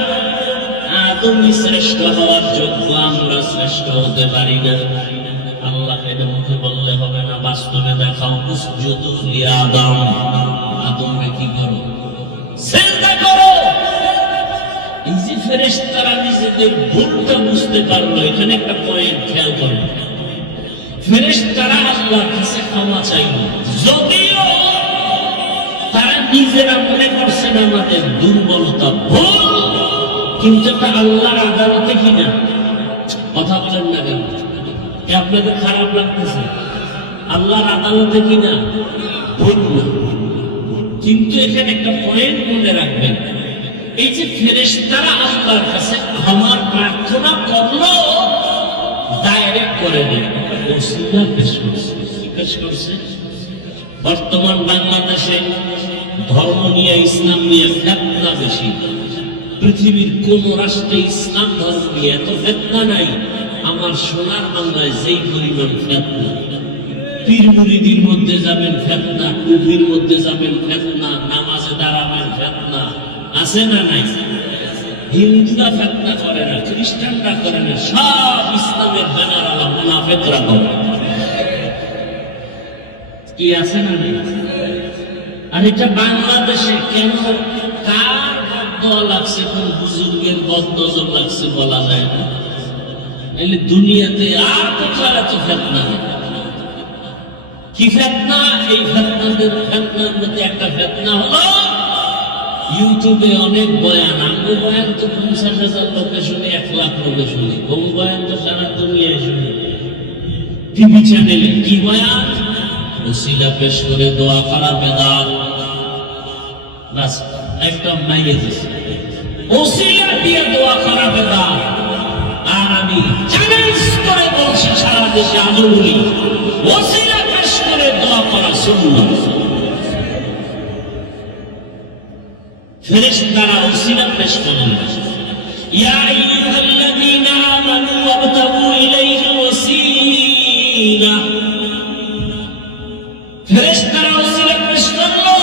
তুমি শ্রেষ্ঠ হওয়ার যোগ্য, আমরা শ্রেষ্ঠ হতে পারি না। আল্লাহকে মুখে বললে হবে না, বাস্তবে দেখাও। উসজুদু লিআদম। আদমকে কি করো? সিজদা করো। এই যে ফেরেশতারা ফেরেশতাদের ভুলটা বুঝতে পারলো। এখানে একটা পয়েন্ট খেয়াল করো, ফেরেশতারা আল্লাহর কাছে ক্ষমা চাইল, যদিও তারা নিজেরা মনে করছেন আমাদের দুর্বলতা, ভুল, কিন্তু এটা আল্লাহর আদালতে কিনা। কথা বলেন না কেন? আপনাদের খারাপ লাগতেছে? আল্লাহর আদালতে কিনা ভুল না। কিন্তু এখানে একটা পয়েন্ট মনে রাখবেন, এই যে ফেরেশতারা আল্লাহর কাছে ক্ষমার প্রার্থনা করলো, ডাইরেক্ট করে দেন, ওসিলা পেশ করছে। পেশ করছে। বর্তমান বাংলাদেশে ধর্ম নিয়ে, ইসলাম নিয়ে ফিতনা বেশি। পৃথিবীর কোন রাষ্ট্রে ইসলাম ধর্ম নিয়ে এত ফিতনা নাই। আমার সোনার বাংলায় যেই পরিমাণ ফিতনা, পীর মুরিদির মধ্যে যাবেন ফিতনা, টুপির মধ্যে যাবেন ফিতনা, নামাজে দাঁড়াবেন ফিতনা, আছে না নাই? হিন্দুরা ফিতনা করে না, খ্রিস্টানরা করে না, সব ইসলামের ব্যানার আলা মুনাফিকরা করে। কি আছে না নাই? আর এটা বাংলাদেশে কেন, কার বদদোয়া লাগছে, কোন বুজুর্গের বদনজর লাগছে বলা যায় না। এলে দুনিয়াতে আর কোথাও এত ফিতনা নেই। কি ফিতনা? এই ফিতনার মধ্যে একটা ফিতনা হলো ইউটিউবে অনেক বয়ান। আমি বয়ান তো 50,000 লোকে শুনি, 1 লাখ লোকে শুনি। বহু বয়ান তো সারা দুনিয়ায় শুনি। টিভি চ্যানেলে কি বয়ান? ওসিলা পেশ করে দোয়া করা বেদাত। বাস একটা মাইরে দিছে, ওসিলা দিয়ে দোয়া করা বেদাত। আর আমি চ্যালেঞ্জ করে বলছি, সারা দেশে আজও বলি, ওসিলা পেশ করে দোয়া করা সুন্নাত। ফেরেশতারা ওসিলা পেশ করেন, ইয়া আইয়ুহাল্লাযীনা আমানু ওয়াবতাগু ইলাইহি ওয়াসিলা। ফেরেশতারা ওসিলা পেশ করলো।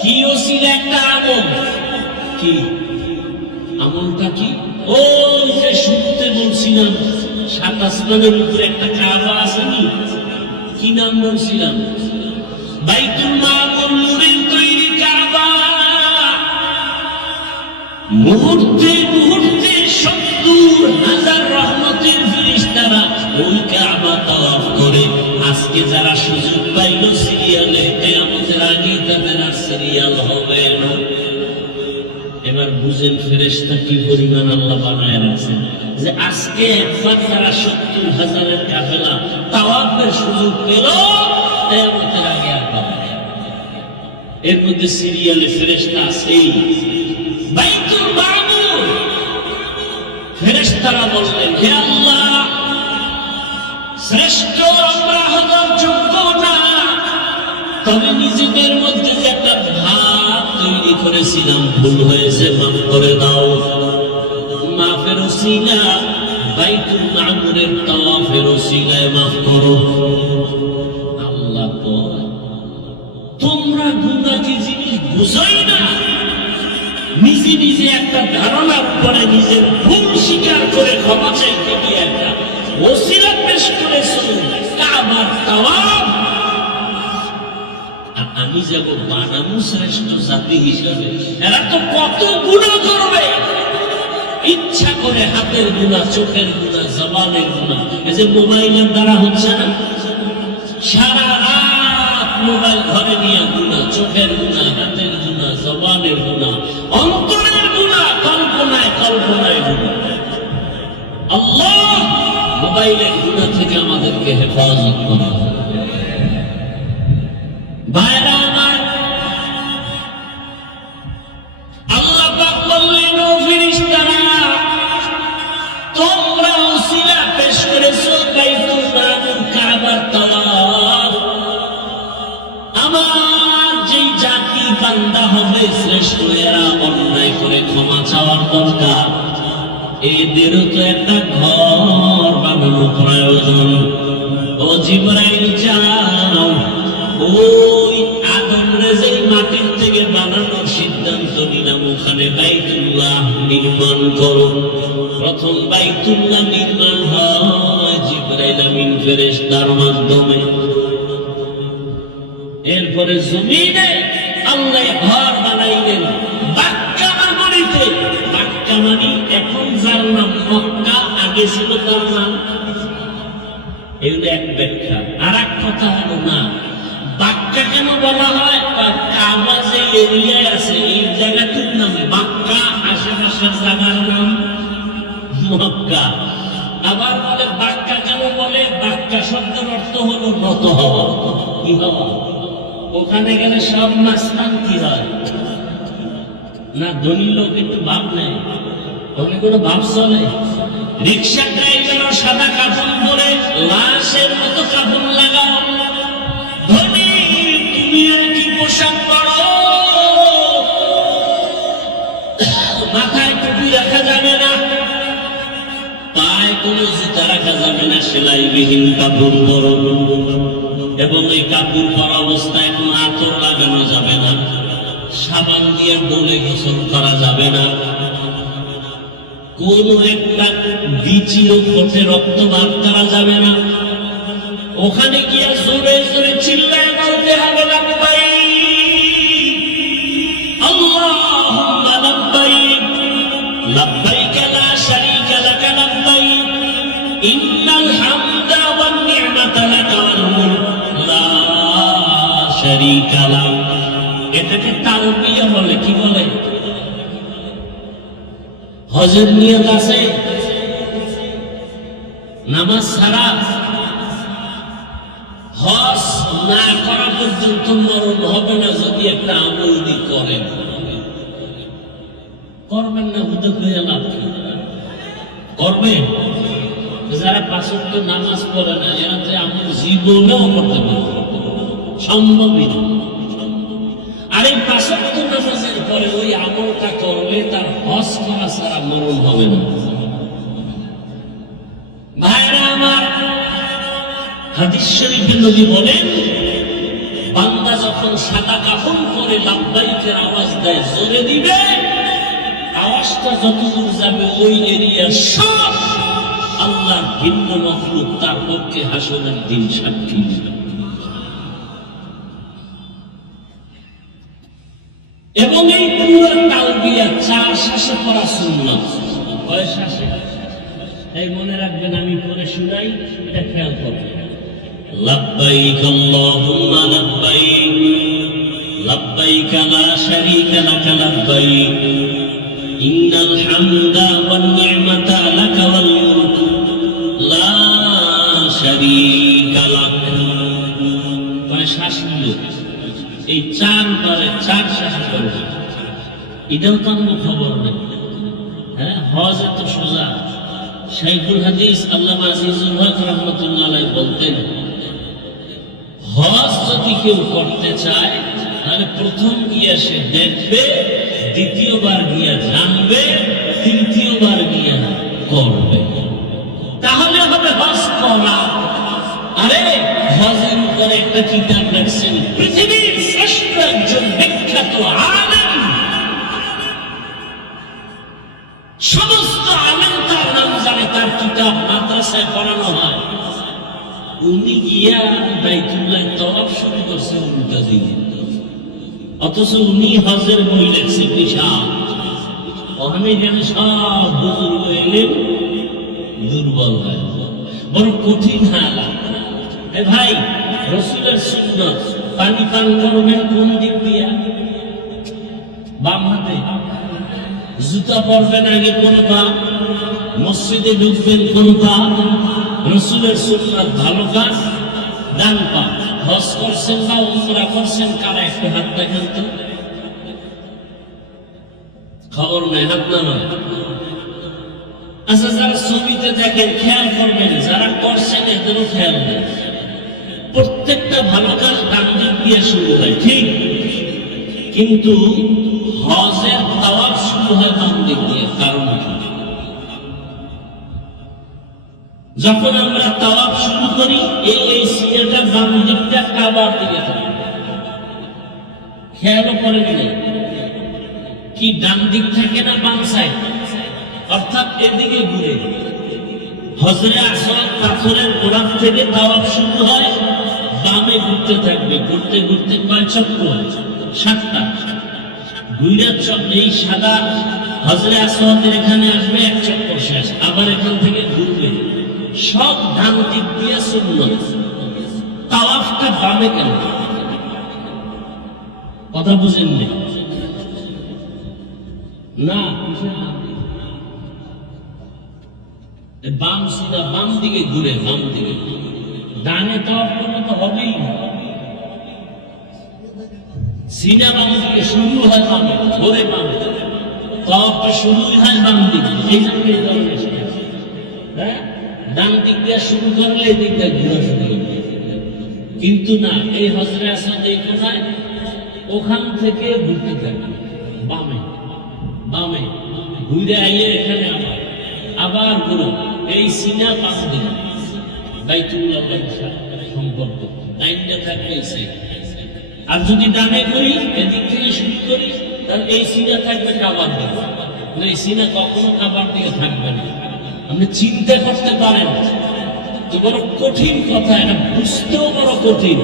কি ওসিলা? একটা আমল। কি আমলটা? কি? ওই যে শুনতে বলছিলাম 7 আসমানের উপরে একটা কাবা আছে, কি নাম বলছিলাম? বাইতুল মামুর, নূরের তৈরি কাবা। মুহূর্তে মুহূর্তে 70,000 রহমতের ফেরেশতারা ওই কাবা তাওয়াফ করে। আজকে যারা সুযোগ পাইল সিরিয়ালে, কিয়ামতের আগে তাদের আর সিরিয়াল হবে না। এবার বুঝেন ফেরেশতা কি পরিমাণ আল্লাহ বানায় রাখছেন, যে আজকে একবার তারা 70,000-এর কাফেলা তাওয়াফের সুযোগ পেল, কিয়ামতের আগে আর পাবে না। এর মধ্যে সিরিয়ালে ফেরেশতা আছেই। বাইতুল মামুর, ফেরেশতারা বললেন, হে আল্লাহ, শ্রেষ্ঠ আমরা হবার যোগ্য না, তবে নিজেদের মধ্যে যে একটা ভাব তৈরি করেছিলাম, ভুল হয়েছে, মাফ করে দাও। মাফের ওসিলা, বাইতুল মামুরের তাওয়াফের ওসিলায় মাফ করো। আল্লাহ কয়, তোমরা গুনাহ কি জিনিস বুঝোই না? নিজে নিজে একটা ধারণার উপরে নিজের ভুল স্বীকার করে ক্ষমা চাইতে গিয়ে একটা ওসিলা পেশ করেছো, কাবার তাওয়াফ। আর আমি যাব বানামু শ্রেষ্ঠ জাতি হিসাবে, এরা তো কত গুনাহ করবে। ইচ্ছা করে হাতের গুনাহ, চোখের গুনাহ, জবানের গুনাহ। এই যে মোবাইলের দ্বারা হচ্ছে না, সারা রাত মোবাইল ঘরে নিয়ে গুনাহ, চোখের গুনাহ, হাতের গুনাহ, জবানের গুনাহ, অন্তরের গুনাহ, কল্পনায় কল্পনায় গুনাহ। আল্লাহ মোবাইলের গুনাহ থেকে আমাদেরকে হেফাজত করুন। ভাইরা আমার, আল্লাহ পাক বললেন, ও ফেরেশতারা, তোমরা ওসিলা পেশ করেছো বাইতুল মামুর, কাবার তাওয়াফ। আমার যেই জাতি বান্দা হবে শ্রেষ্ঠ, এরা অন্যায় করে ক্ষমা চাওয়ার দরকার। এদেরও তো একটা ঘর বানানো প্রয়োজন। ও জিবরাইল, যাও ওই আদম রে যেই মাটির থেকে বানানোর সিদ্ধান্ত নিলাম, ওখানে বাইতুল্লাহ নির্মাণ করো। প্রথম বাইতুল্লাহ নির্মাণ হয় জিবরাইল আমিন ফেরেশতার মাধ্যমে। এরপরে জমিনে আল্লাহ ঘর বানাইলেন বাক্কা নগরীতে। বাক্কা মানে ছিল তার নাম। এগুলো এক ব্যাখ্যা। আর এক কথা হলো না, বাক্কা কেন বলা হয়? কাবা যে এরিয়ায় আছে এই জায়গাটির নাম বাক্কা, আশেপাশের জায়গার নাম মক্কা। আবার বলে বাক্কা কেন বলে? বাক্কা শব্দের অর্থ হলো নত হওয়া। কি হওয়া? ওখানে গেলে সব মাস্তান কি হয় না, ধনী লোক একটু ভাব নেয়, ওখানে কোনো ভাব চলে। রিক্সা ড্রাইভার সাদা কাপড় পরে লাশের মতো কাপড় লাগাও, ধনী তুমি আর কি পোশাক পরো, মাথায় টুপি রাখা যাবে না, পায়ে কোনো জুতা রাখা যাবে না, সেলাইবিহীন কাপড় পরো, এবং এই কাপড় পরা অবস্থায় কোনো আতর লাগানো যাবে না, সাবান দিয়ে ডোলে গোসল করা যাবে না, কোন একটা বিচিও ফোটে রক্ত বার করা যাবে না। ওখানে গিয়ে জোরে জোরে চিল্লায় বলতে হবে লাব্বাইক আল্লাহুম্মা লাব্বাইক লাব্বাইক লা শারীকা লাকা লাব্বাইক ইন্নাল হামদা ওয়ান নি'মাতা লাকা ওয়াল মুলক লা শারীকা লাক। এটাকে তালবিয়া বলে। কি বলে? হজের নিয়ত আছে, নামাজ ছাড়া হজ না করা পর্যন্ত মরণ হবে না যদি একটা আমল করেন। করবেন না হুদে হয়ে লাভ কি? করবেন। যারা 5 ওয়াক্ত নামাজ পড়ে না এরা যে আমল জীবনেও করতে পারবে সম্ভবই না। আর এই 5 ওয়াক্ত নামাজের পরে ওই আমলটা করলে তার হজ করা ছাড়া মরণ হবে না। ভাইরা আমার, হাদিস শরীফে নবী বলেন, বান্দা যখন সাদা কাফন পরে লাব্বাইকের আওয়াজ দেয়, জোরে দিবে, আওয়াজটা যতদূর যাবে ওই এরিয়া সব আল্লাহর ভিন্ন মাখলুক তার পক্ষে হাসরের দিন সাক্ষী দিবে। এবং এই পুরো তালবিয়া 4 শ্বাসে পড়া সুন্নাত। কয় শ্বাসে? এই মনে রাখবেন, আমি পরে শুনাই, এটা খেয়াল করবেন। লাব্বাইক আল্লাহুম্মা লাব্বাইক লাব্বাইক লা শারীকা লাকা লাব্বাইক ইন্নাল হামদা ওয়ান নি'মাতা লাকা ওয়াল মুলক লা শারীকা লাক। কয় শ্বাস হলো? এই 4 বারে 4 শ্বাস করবে। এটাও তো আমার খবর নেই। হ্যাঁ, হজ এত সোজা। শাইখুল হাদিস আল্লামা আজিজুল হক রাহমাতুল্লাহ আলাইহি বলতেন, হজ যদি কেউ করতে চায় তাহলে প্রথম গিয়া সে দেখবে, দ্বিতীয়বার গিয়া জানবে, তৃতীয়বার গিয়া করবে, তাহলে হবে হজ করা। আরে হজের উপরে একটা কিতাব রাখছেন পৃথিবীর শ্রেষ্ঠ একজন বিখ্যাত আলেম, সমস্ত আলেম তার নাম জানে, তার কিতাব মাদ্রাসায় পড়ানো হয়। উনি গিয়া বাইতুল্লাহ তওয়াফ শুরু করছেন উল্টা দিকে, অথচ উনি হজের বই লেখছে বিশাল। ওখানে যেন সব বুজুর্গ এলেন দুর্বল হয়, বড় কঠিন হালাত। ভাই, রাসূলের সুন্নাত, পানি পান করবেন কোন দিক দিয়া? বাম হাতে। জুতা পরবেন আগে কোন পা? মসজিদে ঢুকবেন কোন পা? রাসূলের সুন্নাত ভালো কাজ ডান পা। হজ করছেন বা উমরা করছেন কারা? একটু হাত দেখেন তো। খবর নেই, হাত নামান। আচ্ছা, যারা ছবিতে দেখেন খেয়াল করবেন, যারা করছেন এদেরও খেয়াল নেই। প্রত্যেকটা ভালো কাজ ডান দিক দিয়ে শুরু হয়, ঠিক, কিন্তু হজের তাওয়াফ শুরু হয় বাম দিক দিয়ে। কারণ যখন আমরা তাওয়াফ শুরু করি এই সিয়াটা বাম দিকটা কাবার দিকে থাকে, খেয়ালও করেন নাই কি ডান দিক থাকে না বাম সাইড, অর্থাৎ এদিকে ঘুরে। হজরে আসওয়াদ পাথরের গোড়ার থেকে তাওয়াফ শুরু হয়, বামে ঘুরতে থাকবে, ঘুরতে ঘুরতে কয় চক্র? 7টা। ঘুরে এই সাদা হজরে আসওয়াদের এখানে আসবে, এক চক্কর শেষ, আবার এখান থেকে ঘুরবে। সব ডান দিক দিয়ে সুন্নত। তাওয়াফটা বামে কেন? কথা বুঝেননি না? বাম সিধা বাম দিকে ঘুরে, বাম দিকে। ডানে তাওয়াফ করলে তো হবেই না। সিধা বাম দিকে শুরু হয় বামে, ঘুরে বামে। তাওয়াফটা শুরুই হয় বাম দিকে। এই জন্য এই ধরনের হ্যাঁ, ডান দিক দিয়ে শুরু করলে এই দিক দিয়ে ঘোরা শুরু করবে। কিন্তু না, এই হজরে আসওয়াদ এই কোথায়? ওখান থেকে ঘুরতে থাকে বামে বামে, ঘুরে আইয়ে এখানে আবার ঘুরো। এই সিনা পাশ দিন বাইতুল্লাহ সম্পর্ক লাইনটা থাকবে। আর যদি ডানে করি, এদিক থেকে শুরু করি, তাহলে এই সিনা থাকবে কাবার দিকে। এই সিনা কখনো কাবার দিকে থাকবে না। আপনি চিন্তা করতে পারেন যে বড় কঠিন কথা, এটা বুঝতেও বড় কঠিন।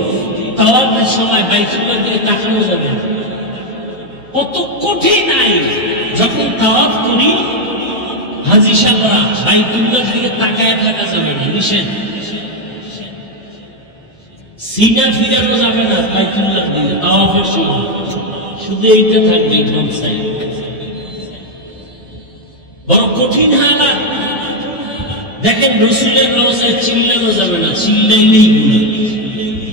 তাওয়াফের সময় বাইতুল্লাহ দিকে তাকানো যাবে না, কত কঠিন আইন। যখন তাওয়াফ করি হাজী সাহেবরা বাইতুল্লাহ দিকে তাকায় থাকা যাবে না, নিষেধ। সিনা ফিরানো যাবে না বাইতুল্লাহ দিকে তাওয়াফের সময়, শুধু এইটা থাকবে কোন সাইড। বড় কঠিন হালাত। দেখেন রসুলের রওজায় চিল্লানো যাবে না, চিল্লাইলেই গুনাহ।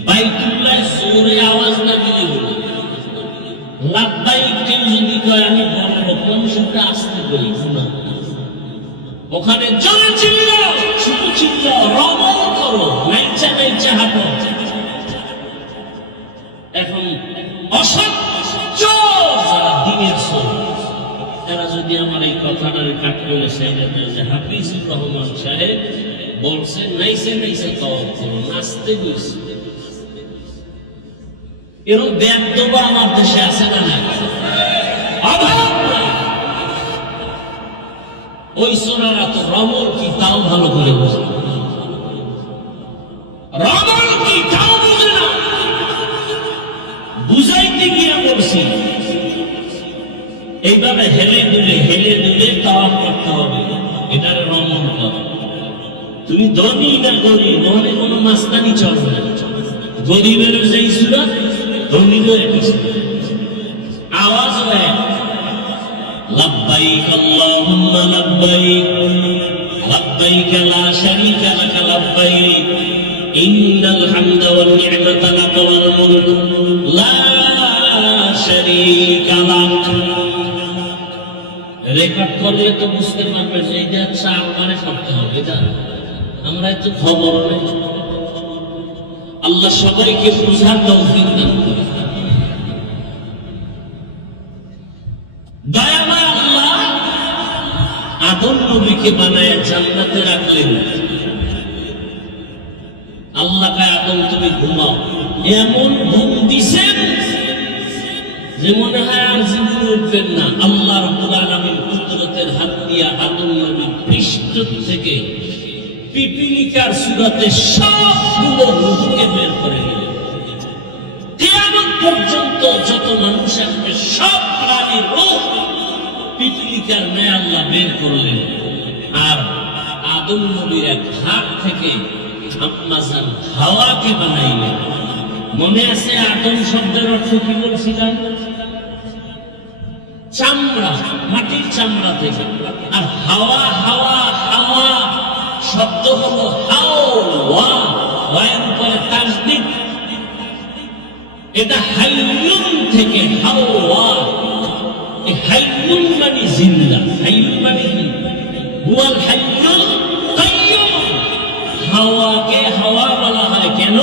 বাইতুল্লাহ জোরে আওয়াজ না দিলে গুনাহ। লাব্বাইক কেউ যদি কয় আমি বলবো, কোন শুনতে আসতে বলি গুনাহ। ওখানে জোরে চিল্লাও, ছোট চিল্লাও, রমণ করো, নাইচা নাইচা হাঁটো। এখন অসহ্য যারা দিনের সোল, তারা যদি আমার এই কথাটার কাট করে যে হাফিজুর রহমান সাহেব বলছে নাইসে নাইসে তাওয়াফ করো, নাচতে বলছে। এরকম বেদবা আমার দেশে আছে না? না, অভাব নাই। ওই সোনারা তো রমল কি তাও ভালো করে বোঝে, রমল কি তাও বোঝে না। বুঝাইতে গিয়ে বলছি এইভাবে হেলে দুলে তাওয়াফ করতে হবে, এটার রমণ কর। তুমি ধনী না গরিব, মনে কোনো মাস্তানি চলবে না। গরিবের যেই সুরত, ধনীরও একই সুরত। আওয়াজ হয় লাব্বাইক আল্লাহুম্মা লাব্বাইক, লাব্বাইক লা শারীকা লাক লাব্বাইক, ইন্নাল হামদা ওয়ান নি'মাতা লাক ওয়াল মুলক লা শারীকা লাক। রেকর্ড করলে তো বুঝতে পারবে যে এটা চার বারে করতে হবে। এটা আমরা একটু খবর নেই। আল্লাহ সবাইকে বুঝার তৌফিক দান করুন। দয়াময় আল্লাহ আদম নবীকে বানায় জান্নাতে রাখলেন। আল্লাহ কয় আদম তুমি ঘুমাও। এমন ঘুম দিছেন যে মনে হয় আর জীবনে উঠবেন না। আল্লাহ রাব্বুল আলামিন কুদরতের হাত দিয়ে আদম নবীর পৃষ্ঠ থেকে পিপিলিকার সুরতে সবগুলো রূহকে বের করে নিলেন। কিয়ামত পর্যন্ত যত মানুষ আসবে সব প্রাণীর রূহ পিপিলিকার ন্যায় আল্লাহ বের করলেন। আর আদম নবীর এক হাত থেকে আম্মাজান হাওয়াকে বানাইলেন। মনে আছে আদম শব্দের অর্থ কি বলছিলাম? চামড়া, মাটির চামড়া থেকে। আর হাওয়া হাওয়া হাওয়া শব্দ হলো হাওয়া, ওয়ার উপরে তাসদীদ। এটা হাইয়ুন থেকে হাওয়া। এই হাইয়ুন মানে জিন্দা, হাইয়ুন মানে কি? হুয়াল হাইয়ুল কাইয়ুম। হাওয়াকে হাওয়া বলা হয় কেন?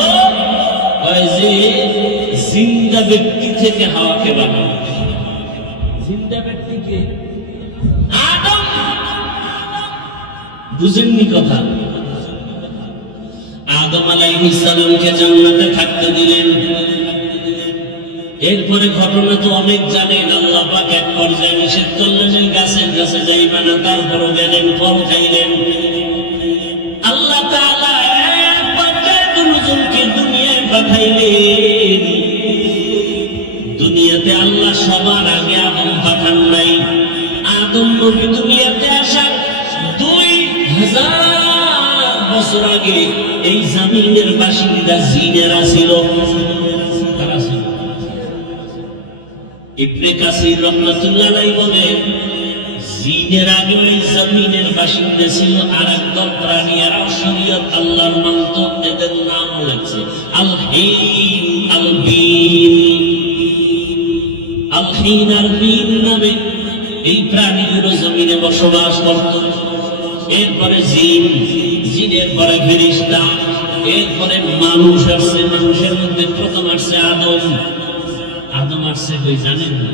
ওই যে জিন্দা ব্যক্তি থেকে হাওয়াকে বানানো। জিন্দা ব্যক্তিকে আদম। বুঝেননি কথা? আদম আলাইহিস সালামকে জান্নাতে থাকতে দিলেন। এরপরে ঘটনা তো অনেক জানেন। আল্লাহ পাক এক পর্যায়ে নিষেধ করলেন গাছের কাছে যাইবা না, তারপরও গেলেন, ফল খাইলেন। আল্লাহ তাআলা এক পর্যায়ে দুজনকে দুনিয়ায় পাঠাইলেন। দুনিয়াতে আল্লাহ সবার আগে আদম আদম নবী দুনিয়াতে আসার 2000 বছর আগে এই জমিনের বাসিন্দা জিনেরা ছিল। কারা ছিল? ইবনে কাসির রাহমাতুল্লাহ আলাইহি বলেন, জিনের আগে ওই জমিনের বাসিন্দা ছিল আর একদল প্রাণী, এরা শরীয়ত আল্লাহর মানত, এদের নাম হচ্ছে আল হিন আল বিন। আল হিন আর বিন নামে এই প্রাণীগুলো জমিনে বসবাস করত। এরপরে জিন, জিনের পরে ফেরেশতা, এরপরে মানুষ আসছে। মানুষের মধ্যে প্রথম আসছে আদম। আদম আসছে কই জানেন না?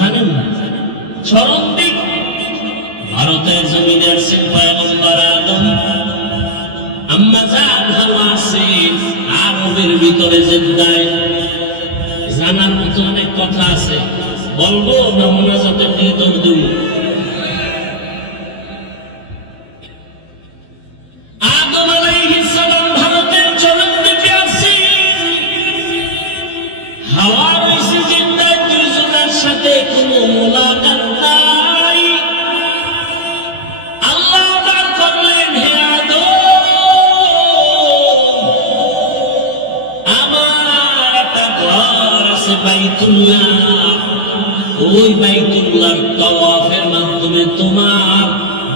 জানেন না? চরম দিক ভারতের জমিনে আসছে পয়গম্বর আদম। আম্মা জান হাওয়া আছে আরবের ভিতরে জেদ্দায়। জানার মতো অনেক কথা আছে, বলবো না মোনাজাতের দিয়ে দৌড় দেব? আদম আলাইহিস সালাম ভারতের জনমদিনে আসছে। হাওয়া রইছে জিন্দায়, দুইজনের সাথে কোনো মোলাকাত নাই। আল্লাহ দান করলেন, হে আদম, আমার একটা ঘর আছে বাইতুল্লাহ, ওই বাইতুল্লাহর তাওয়াফের মাধ্যমে তোমার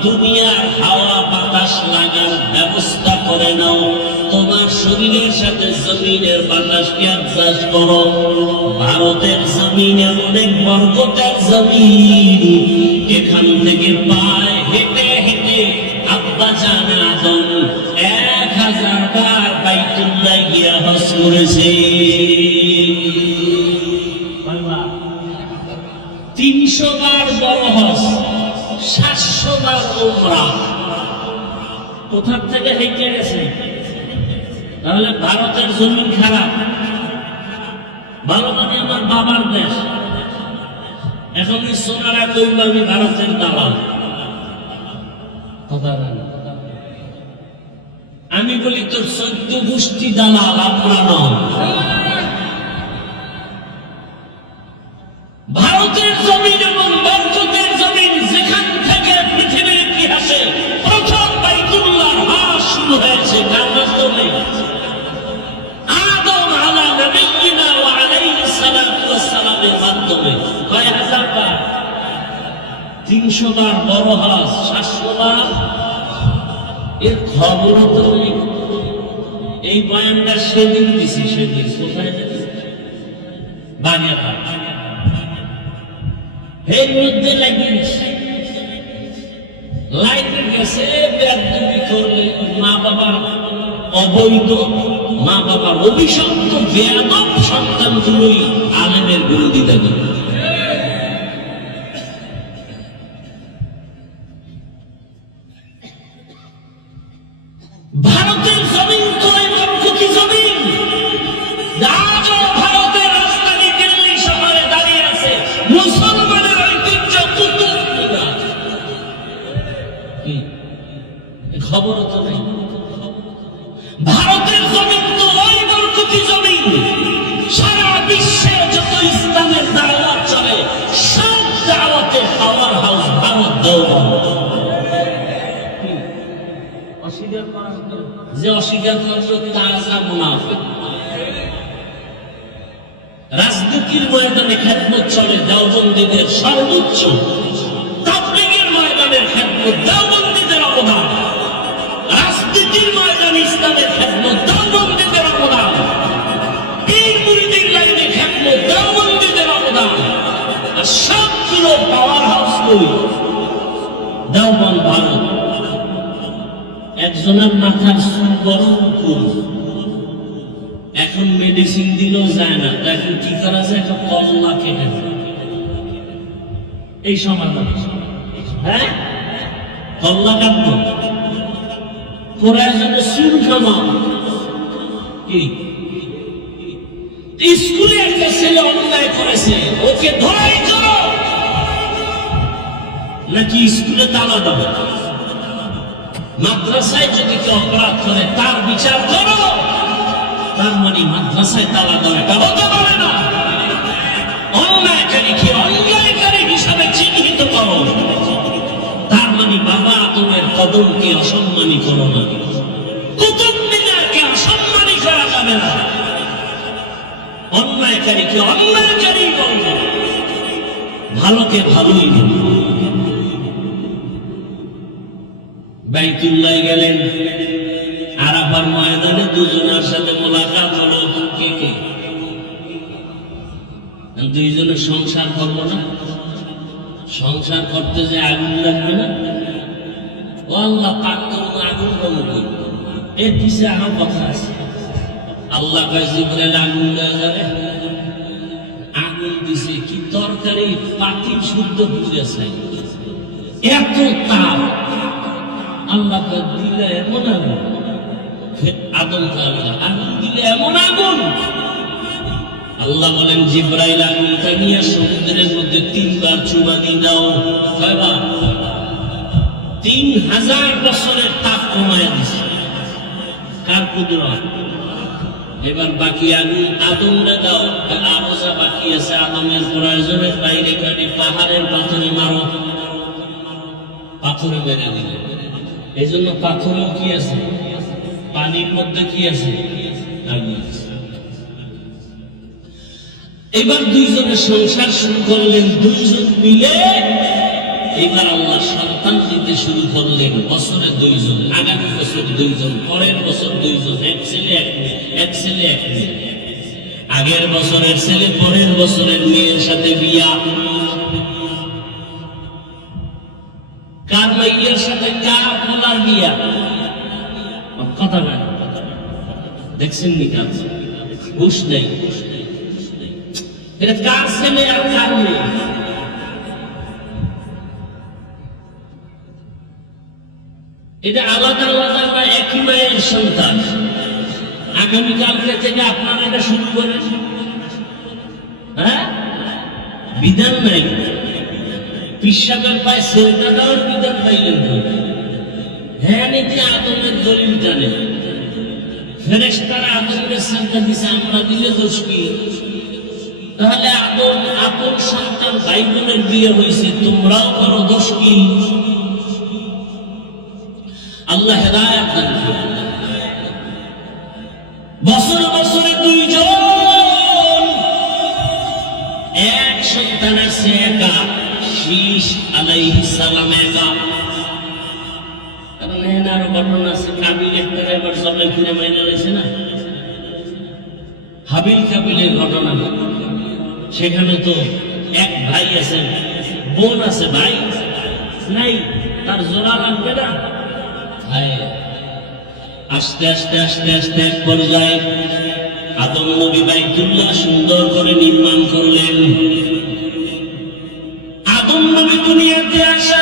দুনিয়ার হাওয়া বাতাস লাগার ব্যবস্থা করে নাও। তোমার শরীরের সাথে জমিনের বাতাসকে অ্যাডজাস্ট করো। ভারতের জমিন অনেক বরকতের জমিন, এখান থেকে পায়ে হেঁটে হেঁটে আব্বা জান আদম 1000 বার বাইতুল্লাহ গিয়া হজ করেছে। 300 বার বড় হজ, 700 বার উমরা। কোথা থেকে হেঁটে গেছে? তাহলে ভারতের জমিন খারাপ, ভালো মানে আমার বাবার দেশ। এখন সোনারা কইব আমি ভারতের দালাল। কথা বলেন, আমি বলি তোর 14 গোষ্ঠী দালাল, আমরা নয়। ভারতের জমিন এবং বরকতের জমিন, যেখান থেকে পৃথিবীর ইতিহাসে প্রথম বাইতুল্লাহর হাজ শুরু হয়েছে, কার মাধ্যমে? আদম আলা নবিয়িনা ওয়া আলাইহিস সালাতু ওয়াস সালামের মাধ্যমে। কয় হাজার বার? 300 বার বড় হজ, 700 বার। এর খবর তো নেই। এই বয়ানটা সেদিন দিছি, সেদিন কোথায় বাগেরহাট, এর মধ্যে লাগিয়েছে। লাইনে গেছে বেয়াদবি করলে মা বাবার অবৈধ, মা বাবার অভিশপ্ত বেয়াদব সন্তানগুলোই আলেমের বিরোধিতা করে। ভারতের জমিন তো এই বরকতি জমিন। আজও ভারতের রাজধানী দিল্লি শহরে দাঁড়িয়ে আছে মুসলমানের ঐতিহ্য কুতুব মিনার। কি খবর তো নেই? ভারতের জমিন তো ওই বরকতি জমিন। সারা বিশ্বের যত ইসলামের দাওয়াত চলে, সব দাওয়াতে পাওয়ার হাউস ভারত দেওবন্দ। যে অস্বীকার করবে তারা মুনাফিক। রাজনীতির ময়দানে খেদমত চলে দেওবন্দীদের সর্বোচ্চ, তাবলীগের ময়দানের খেদমত দেওবন্দীদের অবদান, রাজনীতির ময়দানে ইসলামের খেদমত দেওবন্দীদের অবদান, পীর মুরিদের লাইনে খেদমত দেওবন্দীদের অবদান। আর সবগুলো পাওয়ার হাউস কই? দেওবন্দ, ভারত। একজনের মাথার চুল বড় ফুল, এখন মেডিসিন দিলেও যায় না, এখন কি করা যায়? কল্লা কেটে দেয়। এই সমাধান, হ্যাঁ, কল্লা কাটবো, প্রয়োজনে চুল কামাও। কি স্কুলে একটা ছেলে অন্যায় করেছে, ওকে ধরাই করো, নাকি স্কুলে তালা দাও? মাদ্রাসায় যদি কেউ অপরাধ করে তার বিচার করো, তার মানে মাদ্রাসায় তালা দেওয়া এটা হতে পারে না। অন্যায়কারীকে অন্যায়কারী হিসাবে চিহ্ন আদমকে অসম্মানী করো না, কুতুব মিনারকে অসম্মানী করা যাবে না, অন্যায়কারীকে অন্যায়কারী বলবে, ভালোকে ভালোই বলবে। বাইতুল্লাহ গেলেন, আরাফার ময়দানে দুজনের সাথে মোলাকাত হলো। কে কে? দুইজনে সংসার করবো না? সংসার করতে যে আগুন লাগবে না? ও আল্লাহ পাক করবো, আগুন বন্ধ করবো। এর পিছিয়ে আরো কথা আছে। আল্লাহ কয় জিবরাইল আগুন লয়ে যাবে। আগুন দিছে, কি তরকারি পাতি শুদ্ধ পুড়ে চাই, এত তাপ। আল্লাহ দিলে এমন আগুন, আদম আগুন দিলে এমন আগুন। আল্লাহ বলেন জিবরাইল আগুনটা নিয়ে সমুদ্রের মধ্যে 3 বার চুবা দিয়ে দাও। কয়বার? 3000 বছরের তাপ কমায় দিছে। কার কুদরত? এবার বাকি আগুন আদমরে দাও। আরো যা বাকি আছে আদমের প্রয়োজনের বাইরে কাটি, পাহাড়ের পাথরে মারো, পাথরে মেরে দিলে। এই জন্য পাথরেও কি আছে? পানির মধ্যে কি আছে? আগুন আছে। এবার দুইজনে সংসার শুরু করলেন, দুইজন মিলে। এবার আল্লাহ সন্তান দিতে শুরু করলেন। বছরে 2 জন, আগামী বছর 2 জন, পরের বছর 2 জন, এক ছেলে এক মেয়ে, এক ছেলে এক মেয়ে। আগের বছরের ছেলে পরের বছরের মেয়ের সাথে বিয়া। কার মাইয়ের সাথে কার পোলার বিয়া। কথা না দেখছেন নি? কাজ হুশ নেই। এটা কার ছেলে আর কার মেয়ে? এটা আলাদা আলাদা বা একই মায়ের সন্তান। আগামীকালকে থেকে আপনারা এটা শুরু করেন। হ্যাঁ, বিধান নাই। পিসাবের পায়ে সেলটা দেওয়ার বিধান পাইলেন। হ্যাঁ, নীতি আদমের দলিল টানে। ফেরেশতারা আদমের সেলটা দিছে, আমরা দিলে দোষ কি? তাহলে আদম আপন সন্তান ভাই বোনের বিয়ে হয়েছে, তোমরাও করো, দোষ কি? আল্লাহ হেদায়েত দান করুন। বছরে বছরে 2 জন, এক সন্তান আছে একা, শীষ আলাইহিস সালাম একা। কারণ এর আরো ঘটনা আছে। কাবিল একটা এবার জলে ফিরে মাইনে রয়েছে না, হাবিল কাবিলের ঘটনা। সেখানে তো এক ভাই আছে, বোন আছে, ভাই নাই, তার জোড়া লাগবে না। আস্তে আস্তে আস্তে আস্তে এক পর্যায়ে আদম নবী বাইতুল্লাহ সুন্দর করে নির্মাণ করলেন। আদম নবী দুনিয়াতে আসা,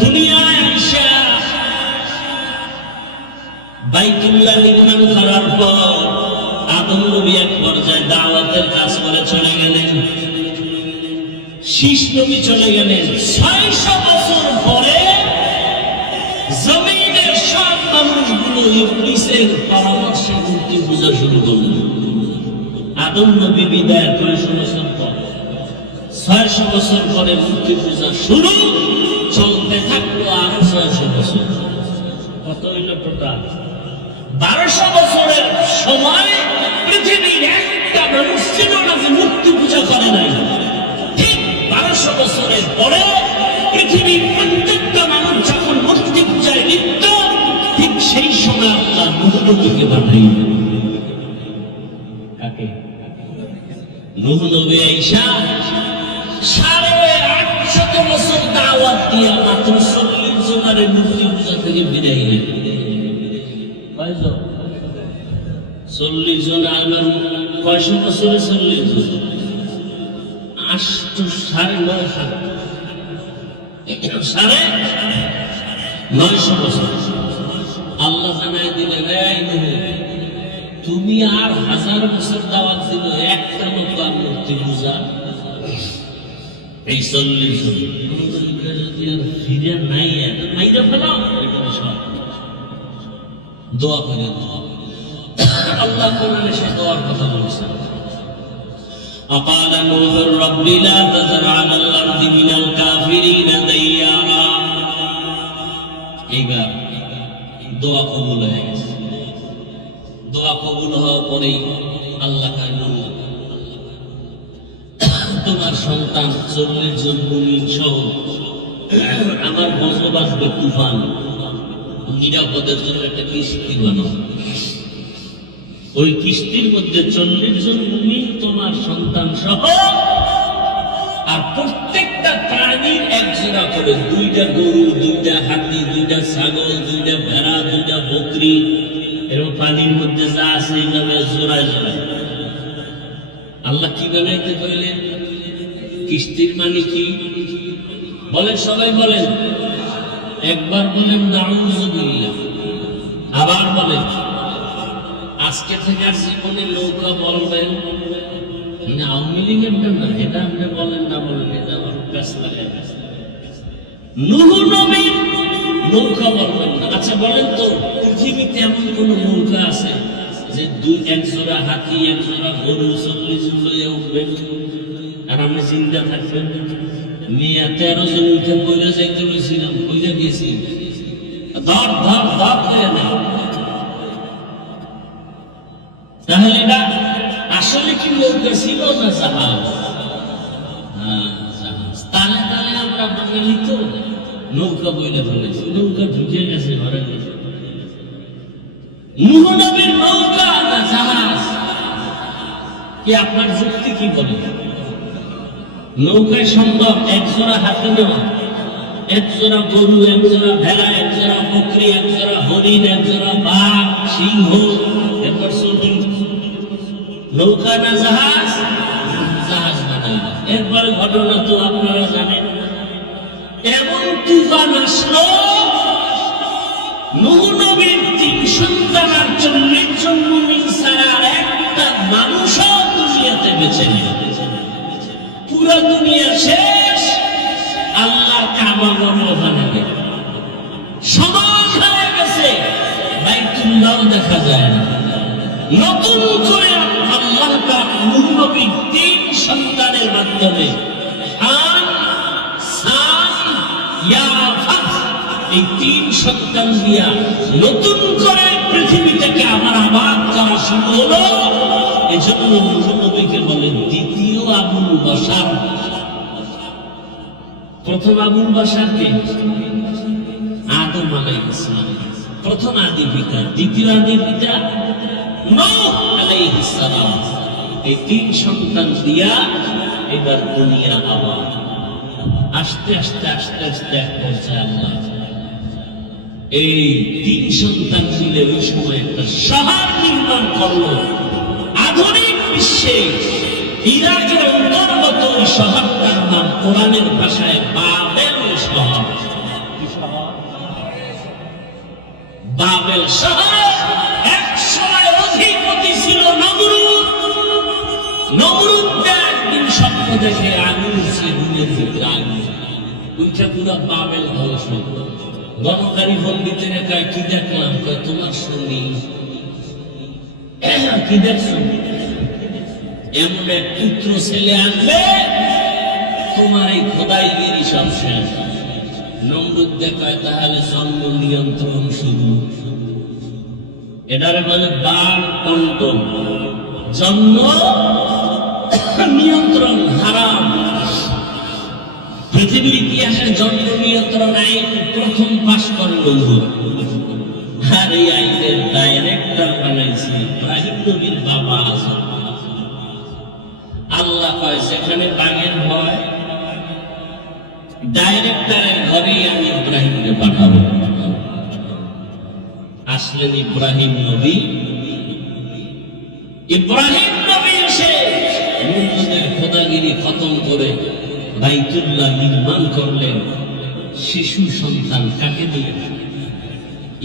দুনিয়ায় আসা বাইতুল্লাহ নির্মাণ করার পর আদম নবী এক পর্যায়ে দাওয়াতের কাজ করে চলে গেলেন। শীষ নবী চলে গেলেন। 600 বছর পরে জমিনের সব মানুষগুলো ইবলিসের পরামর্শে মূর্তি পূজা শুরু করলেন। আদম নবী বিদায়ের 600 বছর পর, 600 বছর পরে মূর্তি পূজা শুরু, চলতে থাকলো আরো 600 বছর। কত হইল টোটাল? 1200 বছরের সময় পৃথিবীর একটা মানুষ ছিল না যে মূর্তি পূজা করে নাই। ঠিক 1200 বছরের পরে পৃথিবীর প্রত্যেকটা মানুষ যখন মূর্তি পূজায় লিপ্ত, ঠিক সেই সময় আল্লাহ নূহ নবীকে পাঠাইলেন। কাকে? নূহ নবী আইসা 850 বছর দাওয়াত দিয়া মাত্র 40 জনের মূর্তি পূজা থেকে বিদায় নিলেন। কয়জন? 40 জন। আবার কয়শো বছরে 40 জন? 950 বছর। আল্লাহ জানাই দিলেন, এই নূহ, তুমি আর 1000 বছর দাওয়াত দিল, একটা লোক আর মূর্তি পূজা এই 40 জন যদি আর ফিরে নাই, মাইরা ফেলাও। দোয়া করে আল্লাহ কোরআনে সে দোয়ার কথা বলছেন। أقال نوح رب لا تذر على الأرض من الكافرين ديارا পরেই আল্লাহ তোমার সন্তান 40 জন মুমিন সহ আমার বজ্রবাসবে তুফান নিরাপদের জন্য একটা কিস্তি বানাও। ওই কিস্তির মধ্যে 40 জন মুমিন তোমার সন্তান সহ, আর প্রত্যেকটা প্রাণীর একজোড়া করে, 2টা গরু, 2টা হাতি, 2টা ছাগল, 2টা ভেড়া, 2টা বকরি, এরকম পানির মধ্যে যা আছে এইভাবে জোড়ায় জোড়ায়। আল্লাহ কি বানাইতে কইলেন? কিস্তির মানে কি বলেন? সবাই বলেন, একবার বলেন নাউযুবিল্লাহ, আবার বলেন। আজকে থেকে আর জীবনে নৌকা বলবেন মানে আওয়ামী লীগের না, এটা আপনি বলেন না বলেন, এটা আমার প্যাস লাগে। নূহ নবীর নৌকা বলবেন না। আচ্ছা বলেন তো, পৃথিবীতে এমন কোন নৌকা আছে যে এক জোড়া হাতি, এক জোড়া গরু, 40 জন লইয়া উঠবেন আর আপনি চিন্তা থাকবেন? মেয়া 13 জন উঠে পড়ে যাইতে লইছিলাম, পড়ে গেছি, ধর ধর ধর করে না। তাহলে এটা আসলে কি নৌকা ছিল না জাহাজ? জাহাজ। তালে তালে আমরা বাঙালি তো নৌকা বইলে ফেলেছি, নৌকা ঢুকে গেছে ঘরে। নূহ নবীর নৌকা না জাহাজ? কি আপনার যুক্তি কি বলে? নৌকায় সম্ভব একজোড়া হাতি নেওয়া, একজোড়া গরু, একজোড়া ভেড়া, একজোড়া বকরি, একজোড়া হরিণ, একজোড়া বাঘ, সিংহ, এরপর চটি। নৌকা না জাহাজ? জাহাজ বানাই। একবার ঘটনা তো আপনারা জানেন, এমন তুফান আসলো, নূহ নবীর 3 সন্তান আর 40 জন মুমিন ছাড়া একটা মানুষও দুনিয়াতে বেঁচে নেই। পুরো দুনিয়া শেষ। আল্লাহর কাবা ঘর ওখানে নেই, সমাজ হয়ে গেছে, বাইতুল্লাহ দেখা যায় না। নতুন করে আল্লাহ পাক নূহ নবীর 3 সন্তানের মাধ্যমে হাম, সাম, ইয়াফাত, এই 3 সন্তান দিয়া নতুন করে পৃথিবীটাকে আবার আবাদ করা শুরু হলো। এজন্য নূহ নবীকে বলে দ্বিতীয় আবুল বাশার। প্রথম আবুল বাশার কে? আদম আলাইহিস সালাম, প্রথম আদি পিতা। দ্বিতীয় আদি পিতা নূহ আলাইহিস সালাম। এই 3 সন্তান দিয়া এবার দুনিয়া আবার আস্তে আস্তে আস্তে আস্তে এক পর্যায়ে আল্লাহ এই 3 সন্তান মিলে ওই সময় একটা শহর নির্মাণ করলো। আধুনিক বিশ্বে ইরাকের অন্তর্গত ওই শহরটার নাম কোরআনের ভাষায় বাবেল শহর। বাবেল শহর। এক সময় অধিপতি ছিল নমরুদ। নমরুদ একদিন স্বপ্ন দেখে আগুন উঠছে, দুনিয়ার ভিতরে আগুন উঠে পুরো বাবেল ধ্বংস। গণকারী পণ্ডিতের কয় কি দেখলাম? কয় তোমার শুনি কি দেখছো? এমন এক পুত্র ছেলে আনবে, তোমার এই খোদাইগিরি সব শেষ। নমরুদ দেখায় তাহলে জন্ম নিয়ন্ত্রণ শুরু। এটারে বলে বার কন্ট্রোল। জন্ম নিয়ন্ত্রণ হারাম। পৃথিবীর ইতিহাসে জন্ম নিয়ন্ত্রণ আইন প্রথম পাশ করে নমরুদ। আর এই আইনের ডাইরেক্টর বানাইছে ইব্রাহিম নবীর বাবা আজম। আল্লাহ কয় সেখানে বাঘের ভয়, ডাইরেক্টরের ঘরেই আমি ইব্রাহিমকে পাঠাবো। আসলেন ইব্রাহিম নবী। ইব্রাহিম নবী এসে নমরুদের খোদাগিরি খতম করে বাইতুল্লাহ নির্মাণ করলেন। শিশু সন্তান কাকে দিয়ে?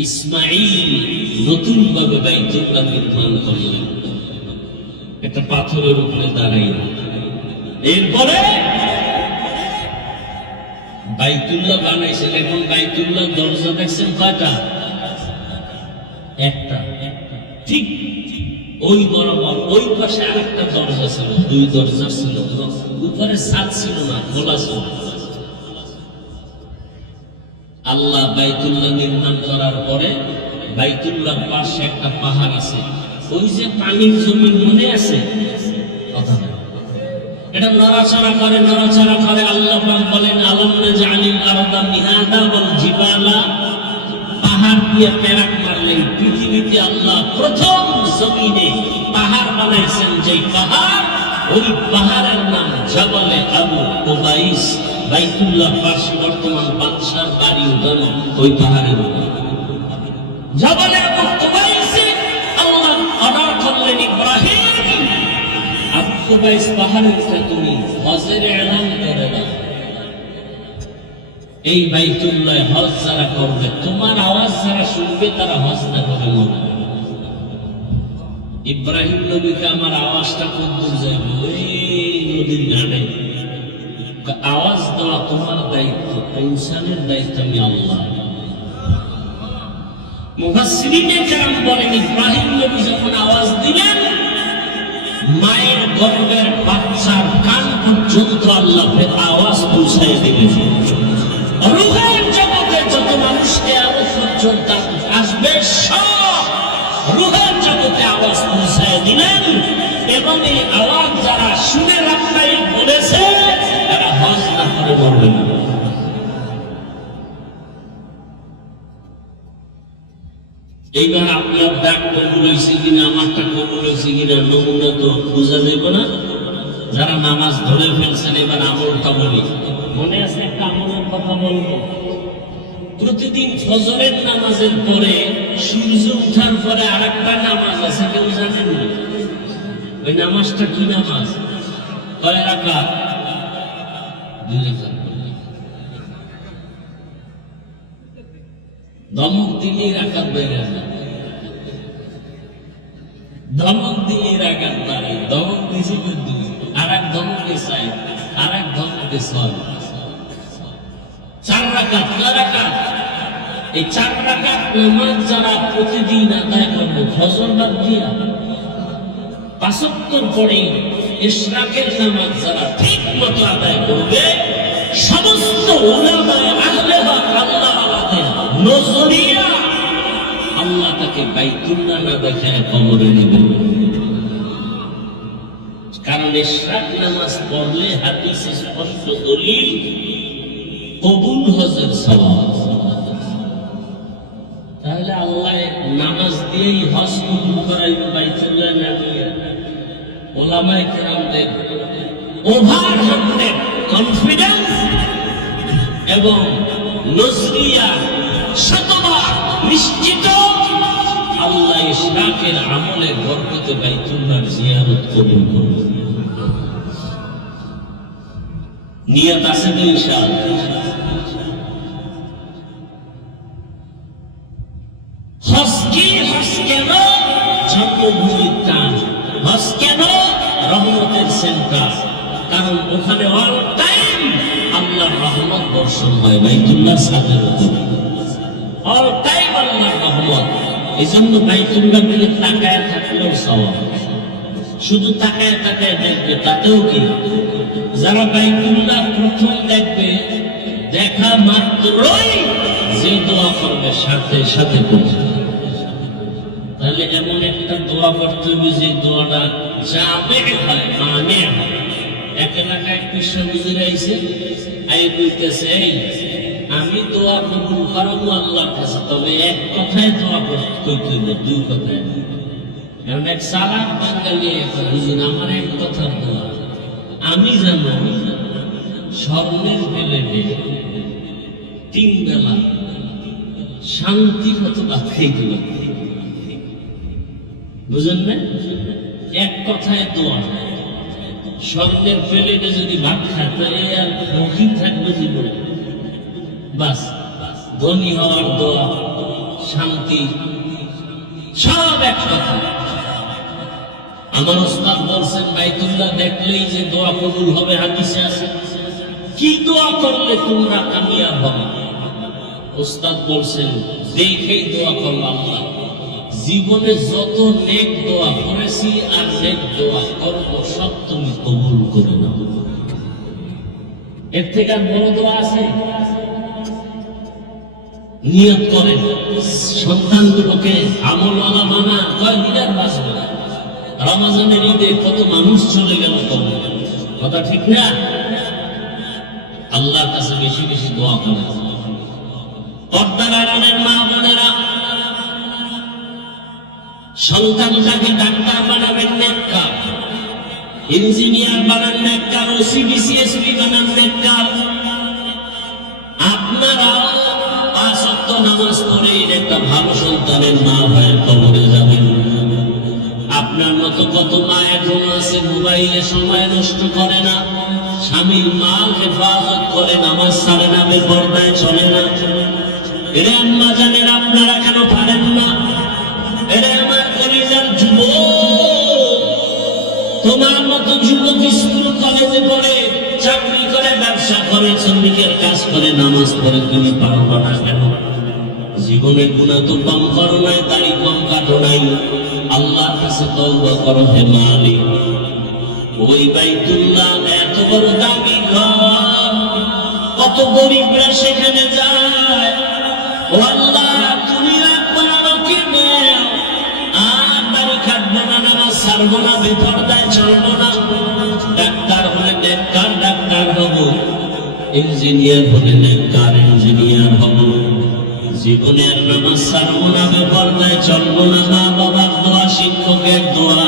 ইসমাঈল নতুন ভাবে বাইতুল্লাহ নির্মাণ করলেন একটা পাথরের উপরে দাঁড়াই। এরপরে বাইতুল্লাহ বানাইছেন। এখন বাইতুল্লাহ দরজা দেখছেন কয়টা? একটা। ঠিক ওই বরাবর ওই পাশে আরেকটা দরজা ছিল, 2 দরজা ছিল। উপরে ছাদ ছিল না, খোলা ছিল। আল্লাহ বাইতুল্লাহ নির্মাণ করার পরে বাইতুল্লাহর পাশে একটা পাহাড় আছে, ওই যে পানির জমি মনে আছে কথাটা, এটা নড়াচড়া করে। আল্লাহ পাক বলেন আলম নাজআলিল আরদা মিহাদা ওয়াল জিবালা, পাহাড় দিয়ে পেরাক মারলেন। পৃথিবীতে আল্লাহ প্রথম জমিনে পাহাড় বানাইছেন, যে পাহাড়, ওই পাহাড়ের নাম জাবালে আবু কুবাইস। বাইতুল্লাহ পাশে বর্তমান বাদশার বাড়ি উঠানো ওই পাহাড়ের উপর জাবালে আবু কুবাইসে আল্লাহ অর্ডার করলেন, ইব্রাহিম আবু কুবাইস পাহাড়ে উঠে তুমি হজের এলান করে দাও। এই বাইতুল্লাহ হজ যারা করবে, তোমার আওয়াজ যারা শুনবে তারা হজ না করে মনে। ইব্রাহিম নবীকে আমার আওয়াজটা খুব দূর যাবে, ওই নদীর ঘাটে। আওয়াজ দেওয়া তোমার দায়িত্ব, পৌঁছানোর দায়িত্ব আমি আল্লাহ। মুফাসসিরিনে কেরাম বলেন, ইব্রাহিম নবী যখন আওয়াজ দিলেন, মায়ের গর্ভের বাচ্চার কান পর্যন্ত আল্লাহ আওয়াজ পৌঁছায় দিলেন। রূহের জগতে যত মানুষকে আওয়াজ পর্যন্ত আসবে, সব রূহের জগতে আওয়াজ পৌঁছায় দিলেন। এবং এই আওয়াজ যারা শুনে রাখতে বলেছে, তারা হজ না করে মরবে না। এইবার আপনার ডাক কবুল হয়েছে কিনা, আমারটা কবুল হয়েছে কিনা, নমুনা তো বোঝা যাইব না। যারা নামাজ ধরে ফেলছেন, এবার আমলটা বলি। মনে আছে একটা আমলের কথা বলবো। প্রতিদিন ফজরের নামাজের পরে সূর্য উঠার পরে আরেকটা নামাজ আছে, কেউ জানেন না? ওই নামাজটা কি নামাজ? কয় রাকাত? 2 রাকাত। ধমক দিলেই রাকাত বেড়ে যায়, ধমক দিলেই রাকাত বাড়ে। ধমক দিছি কিন্তু আর এক ধমকে চাই, আর এক ধমকে 6। 4 রাকাত। কয় রাকাত? এই 4 রাকাত নামাজ যারা প্রতিদিন আদায় করবে, ফজর বাদ দিয়া 5 ওয়াক্ত পরে ইশরাকের নামাজ যারা ঠিক মতো আদায় করবে, সমস্ত উলামায়ে আহলে হক আল্লাহওয়ালাদের নজরিয়া আল্লাহ তাকে বাইতুল্লাহ না দেখায় কবরে নেবেন। কারণ ইশরাক নামাজ পড়লে হাদিসে স্পষ্ট দলিল, কবুল হজের সওয়াব। তাহলে আল্লাহ নামাজ দিয়েই হজ কবুল করাইল, বাইতুল্লাহ না দিয়ে। ওলামায়ে কেরামদের ওভার 100 কনফিডেন্স এবং নজরিয়া শতবার নিশ্চিত, আল্লাহ ইশরাকের আমলে বরকতে বাইতুল্লাহর জিয়ারত কবুল করবে। নিয়ত আছে তো ইনশাআল্লাহ। হজ কি? হজ কেন? জন্মভূমির টান। হজ কেন? রহমতের সেন্টার। কারণ ওখানে অল টাইম আল্লাহর রহমত বর্ষণ হয় বাইতুল্লাহর ছাদের উপরে, অল টাইম আল্লাহর রহমত। এই জন্য বাইতুল্লাহ দিকে তাকায় থাকলেও সওয়াব। শুধু তাকায় তাকায় দেখবে তাতেও কি? যারা বাইতুল্লাহ প্রথম দেখবে, দেখা মাত্রই যে দোয়া করবে সাথে সাথে করবে। তাহলে এমন একটা দোয়া করতে হবে যে দোয়াটা জামে হয়, মানে হয়। এক এলাকায় কৃষ্ণ বুঝে আইছে, আই কইতেছে, আমি দোয়া কবুল করাবো আল্লাহর কাছে, তবে এক কথায় দোয়া কইতে হইবে, 2 কথায়। কারণ এক সালাম বাঙালি বুঝুন, আমার এক কথার দোয়া, আমি জানো স্বর্ণের প্লেটে 3 বেলা শান্তি মতো ভাত খাইতে, বুঝেন না? এক কথায় দোয়া। স্বর্ণের প্লেটে যদি ভাত খায়, তাহলে আর ভোগী থাকবে জীবনে। বাস, ধনী হওয়ার দোয়া, শান্তি, সব এক কথা। আমার ওস্তাদ বলছেন, বাইতুল্লাহ দেখলেই যে দোয়া কবুল হবে হাদিসে আছে। কি দোয়া করলে তোমরা কামিয়াব হবে? ওস্তাদ বলছেন, দেখেই দোয়া করবো আল্লাহ জীবনে যত নেক দোয়া করেছি আর নেক দোয়া করব, সব তুমি কবুল করে নাও। এর থেকে আর বড় দোয়া আছে? নিয়ত করেন সন্তানগুলোকে আমলওয়ালা বানান। 9 দিনের বাস রমজানের ঈদে কত মানুষ চলে গেল কবরে, কথা ঠিক না? আল্লাহর কাছে বেশি বেশি দোয়া করে। পর্দার আড়ালের মা বোনেরা, সন্তানটাকে ডাক্তার বানাবেন নেককার, ইঞ্জিনিয়ার বানান নেককার, ওসি বিসিএসপি বানান নেককার। আপনারাও 5 ওয়াক্ত নামাজ পড়ে একটা ভালো সন্তানের মা ভাইয়ের কবরে যাবেন। আপনার মতো কত মা এখন আছে মোবাইলে সময় নষ্ট করে না, স্বামীর মাল হেফাজত করে, নামাজ ছাড়ে না, বেপরদায় চলে না। এরে আম্মা জানেন, আপনারা কেন পারেন না? এরে আমার কলিজার যুবক, তোমার মতো যুবক স্কুল কলেজে পড়ে, চাকরি করে, ব্যবসা করে, শ্রমিকের কাজ করে, নামাজ পড়ে, তুমি পারবো না কেন? জীবনে গুনাহ তো কম করো নাই, দাড়ি কম কাটো নাই। আল্লাহর কাছে তওবা করো, হে মালিক। ওই বাইতুল্লাহ এত বড় দামি ঘর, কত গরিবরা সেখানে যায়। ও আল্লাহ, তুমি একবার আমাকে দাও, আর দাড়ি কাটবো না, নামাজ ছাড়বো না, বেপরদায় চলবো না। ডাক্তার হলে নেককার ডাক্তার হবো, ইঞ্জিনিয়ার হলে নেককার ইঞ্জিনিয়ার হবো। জীবনে আর নামাজ ছাড়বো না, বেপরদায় চলবো না। মা বাবার দোয়া, শিক্ষকের দোয়া,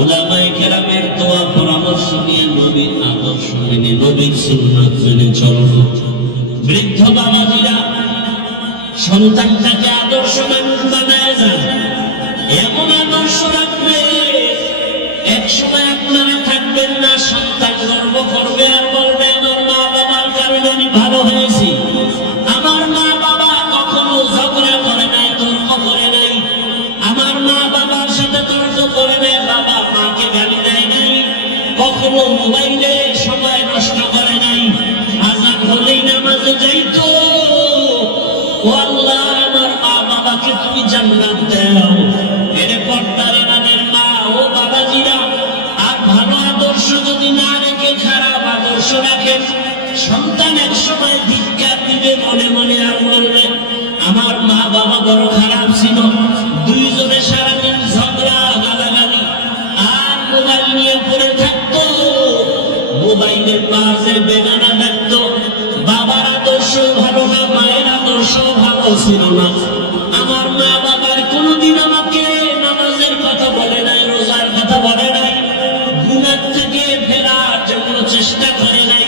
উলামায়ে কেরামের দোয়া, পরামর্শ নিয়ে নবীর আদর্শ মেনে, নবীর সুন্নাত মেনে চলবো। বৃদ্ধ বাবাজিরা, সন্তানটাকে আদর্শ মানুষ বানায় যান, এমন আদর্শ রাখবে এক সময় আপনারা থাকবেন না, সন্তান গর্ব করবে আর বলবে আমার মা বাবার কারণে আমি ভালো হয়েছি। আমার মা বাবা কখনো ঝগড়া করে নাই, তর্ক করে নাই, আমার মা বাবার সাথে তর্ক করে নাই, বাবা মাকে গালি দেয় নাই, কখনো মোবাইলে সময় নষ্ট করে নাই, আজান হলেই নামাজে যাইতো। ও আল্লাহ, আমার মা বাবাকে তুমি জান্নাত দাও। এর পর্দার আড়ালের মা ও বাবাজিরা, আর ভালো আদর্শ যদি না রেখে খারাপ আদর্শ রাখেন, সন্তান এক সময় ধিক্কার দিবে মনে মনে, আর বলবে আমার মা বাবা বড় খারাপ ছিল। দুইজনে সারাদিন ঝগড়া গালাগালি আর মোবাইল নিয়ে পড়ে থাকতো, মোবাইলের পাশে বেগানা দেখতো। বাবার আদর্শ ভালো না, মায়ের আদর্শ ভালো ছিল না। আমার মা বাবার কোনোদিন আমাকে নামাজের কথা বলে নাই, রোজার কথা বলে নাই, গুনাহ থেকে ফেরার জন্য চেষ্টা করে নাই,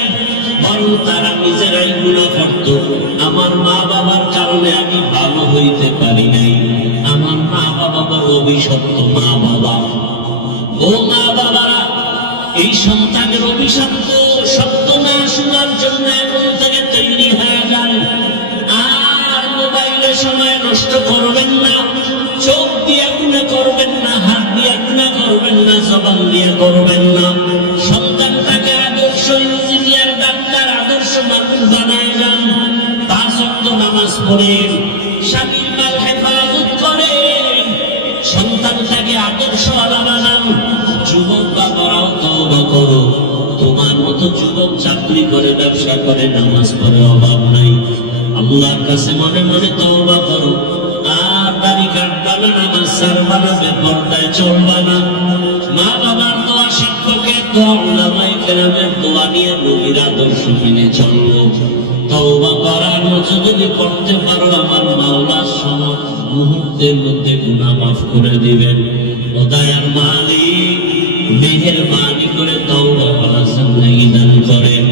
বরং তারা নিজেরাই গুনাহ করত। আমার মা বাবার কারণে আমি ভালো হইতে পারি নাই। আমার মা বাবা বড় অভিশপ্ত মা বাবা। ও মা বাবারা, এই সন্তানের অভিশপ্ত সত্য না শোনার জন্য এখন থেকে তৈরি হয়ে যান। আর মোবাইলে সময় নষ্ট করবেন না, চোখ দিয়ে গুনাহ করবেন না, হাত দিয়ে গুনাহ করবেন না, জবান দিয়ে করবেন না। সন্তানটাকে আদর্শ ইঞ্জিনিয়ার, ডাক্তার, আদর্শ মানুষ বানায় যান। 5 ওয়াক্ত নামাজ পড়েন, স্বামীর মাল হেফাজত করেন, সন্তানটাকে আদর্শ আলা বানান। যুবক বাবারাও তওবা করো, তোমার মতো যুবক চাকরি করে, ব্যবসা করে, নামাজ পড়ে, অভাব নাই। আল্লাহর কাছে মনে মনে তওবা করো, আর দাড়ি কাটবা না, নামাজ ছাড়বা না, বেপরদায় চলবা না। মা বাবার দোয়া, শিক্ষকের দোয়া, উলামায়ে কেরামের দোয়া নিয়ে নবীর আদর্শ মেনে চলবো। তওবা করার মতো যদি করতে পারো, আমার মাওলা সমস্ত মুহূর্তের মধ্যে গুনাহ মাফ করে দিবেন। ও দয়ার মালিক, মেহেরবানি করে তওবা করার জিন্দেগি দান করেন,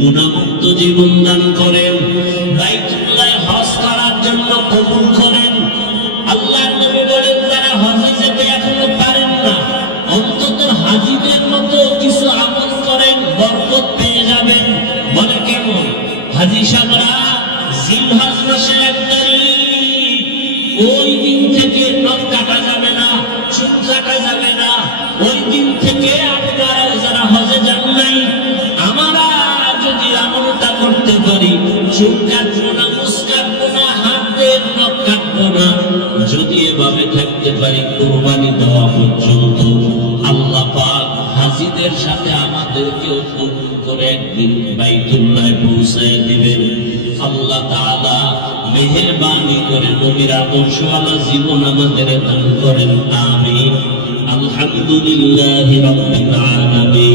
গুনাহমুক্ত জীবন দান করেন, বাইতুল্লাহ হজ করার জন্য কবুল করেন। আল্লাহর নবী বলেন, যারা হজে যেতে এখনো পারেন না, অন্তত হাজীদের মতো কিছু আমল করেন, বরকত পেয়ে যাবেন। বলে কেমন? হাজী সাহেবরা জিলহজ মাসের 1 তারিখ, ওই দিন থেকে নখ কাটা যাবে না, চুল কাটা যাবে না। ওই দিন থেকে আপনারা যারা হজে যান নাই, আমরা যদি আমলটা করতে পারি, চুল কাটবো না, মুছ কাটবো না, হাতের নখ কাটবো না, যদি এভাবে থাকতে পারি কুরবানি দেওয়া পর্যন্ত, আল্লাহ পাক হাজীদের সাথে আমাদেরকেও কবুল করে একদিন বাইতুল্লাহ পৌঁছায় দিবেন। আল্লাহ তাআলা মেহেরবানি করে নবীর আদর্শওয়ালা জীবন আমাদের দান করেন। আমিন। আলহামদুলিল্লাহি রাব্বিল আলামিন।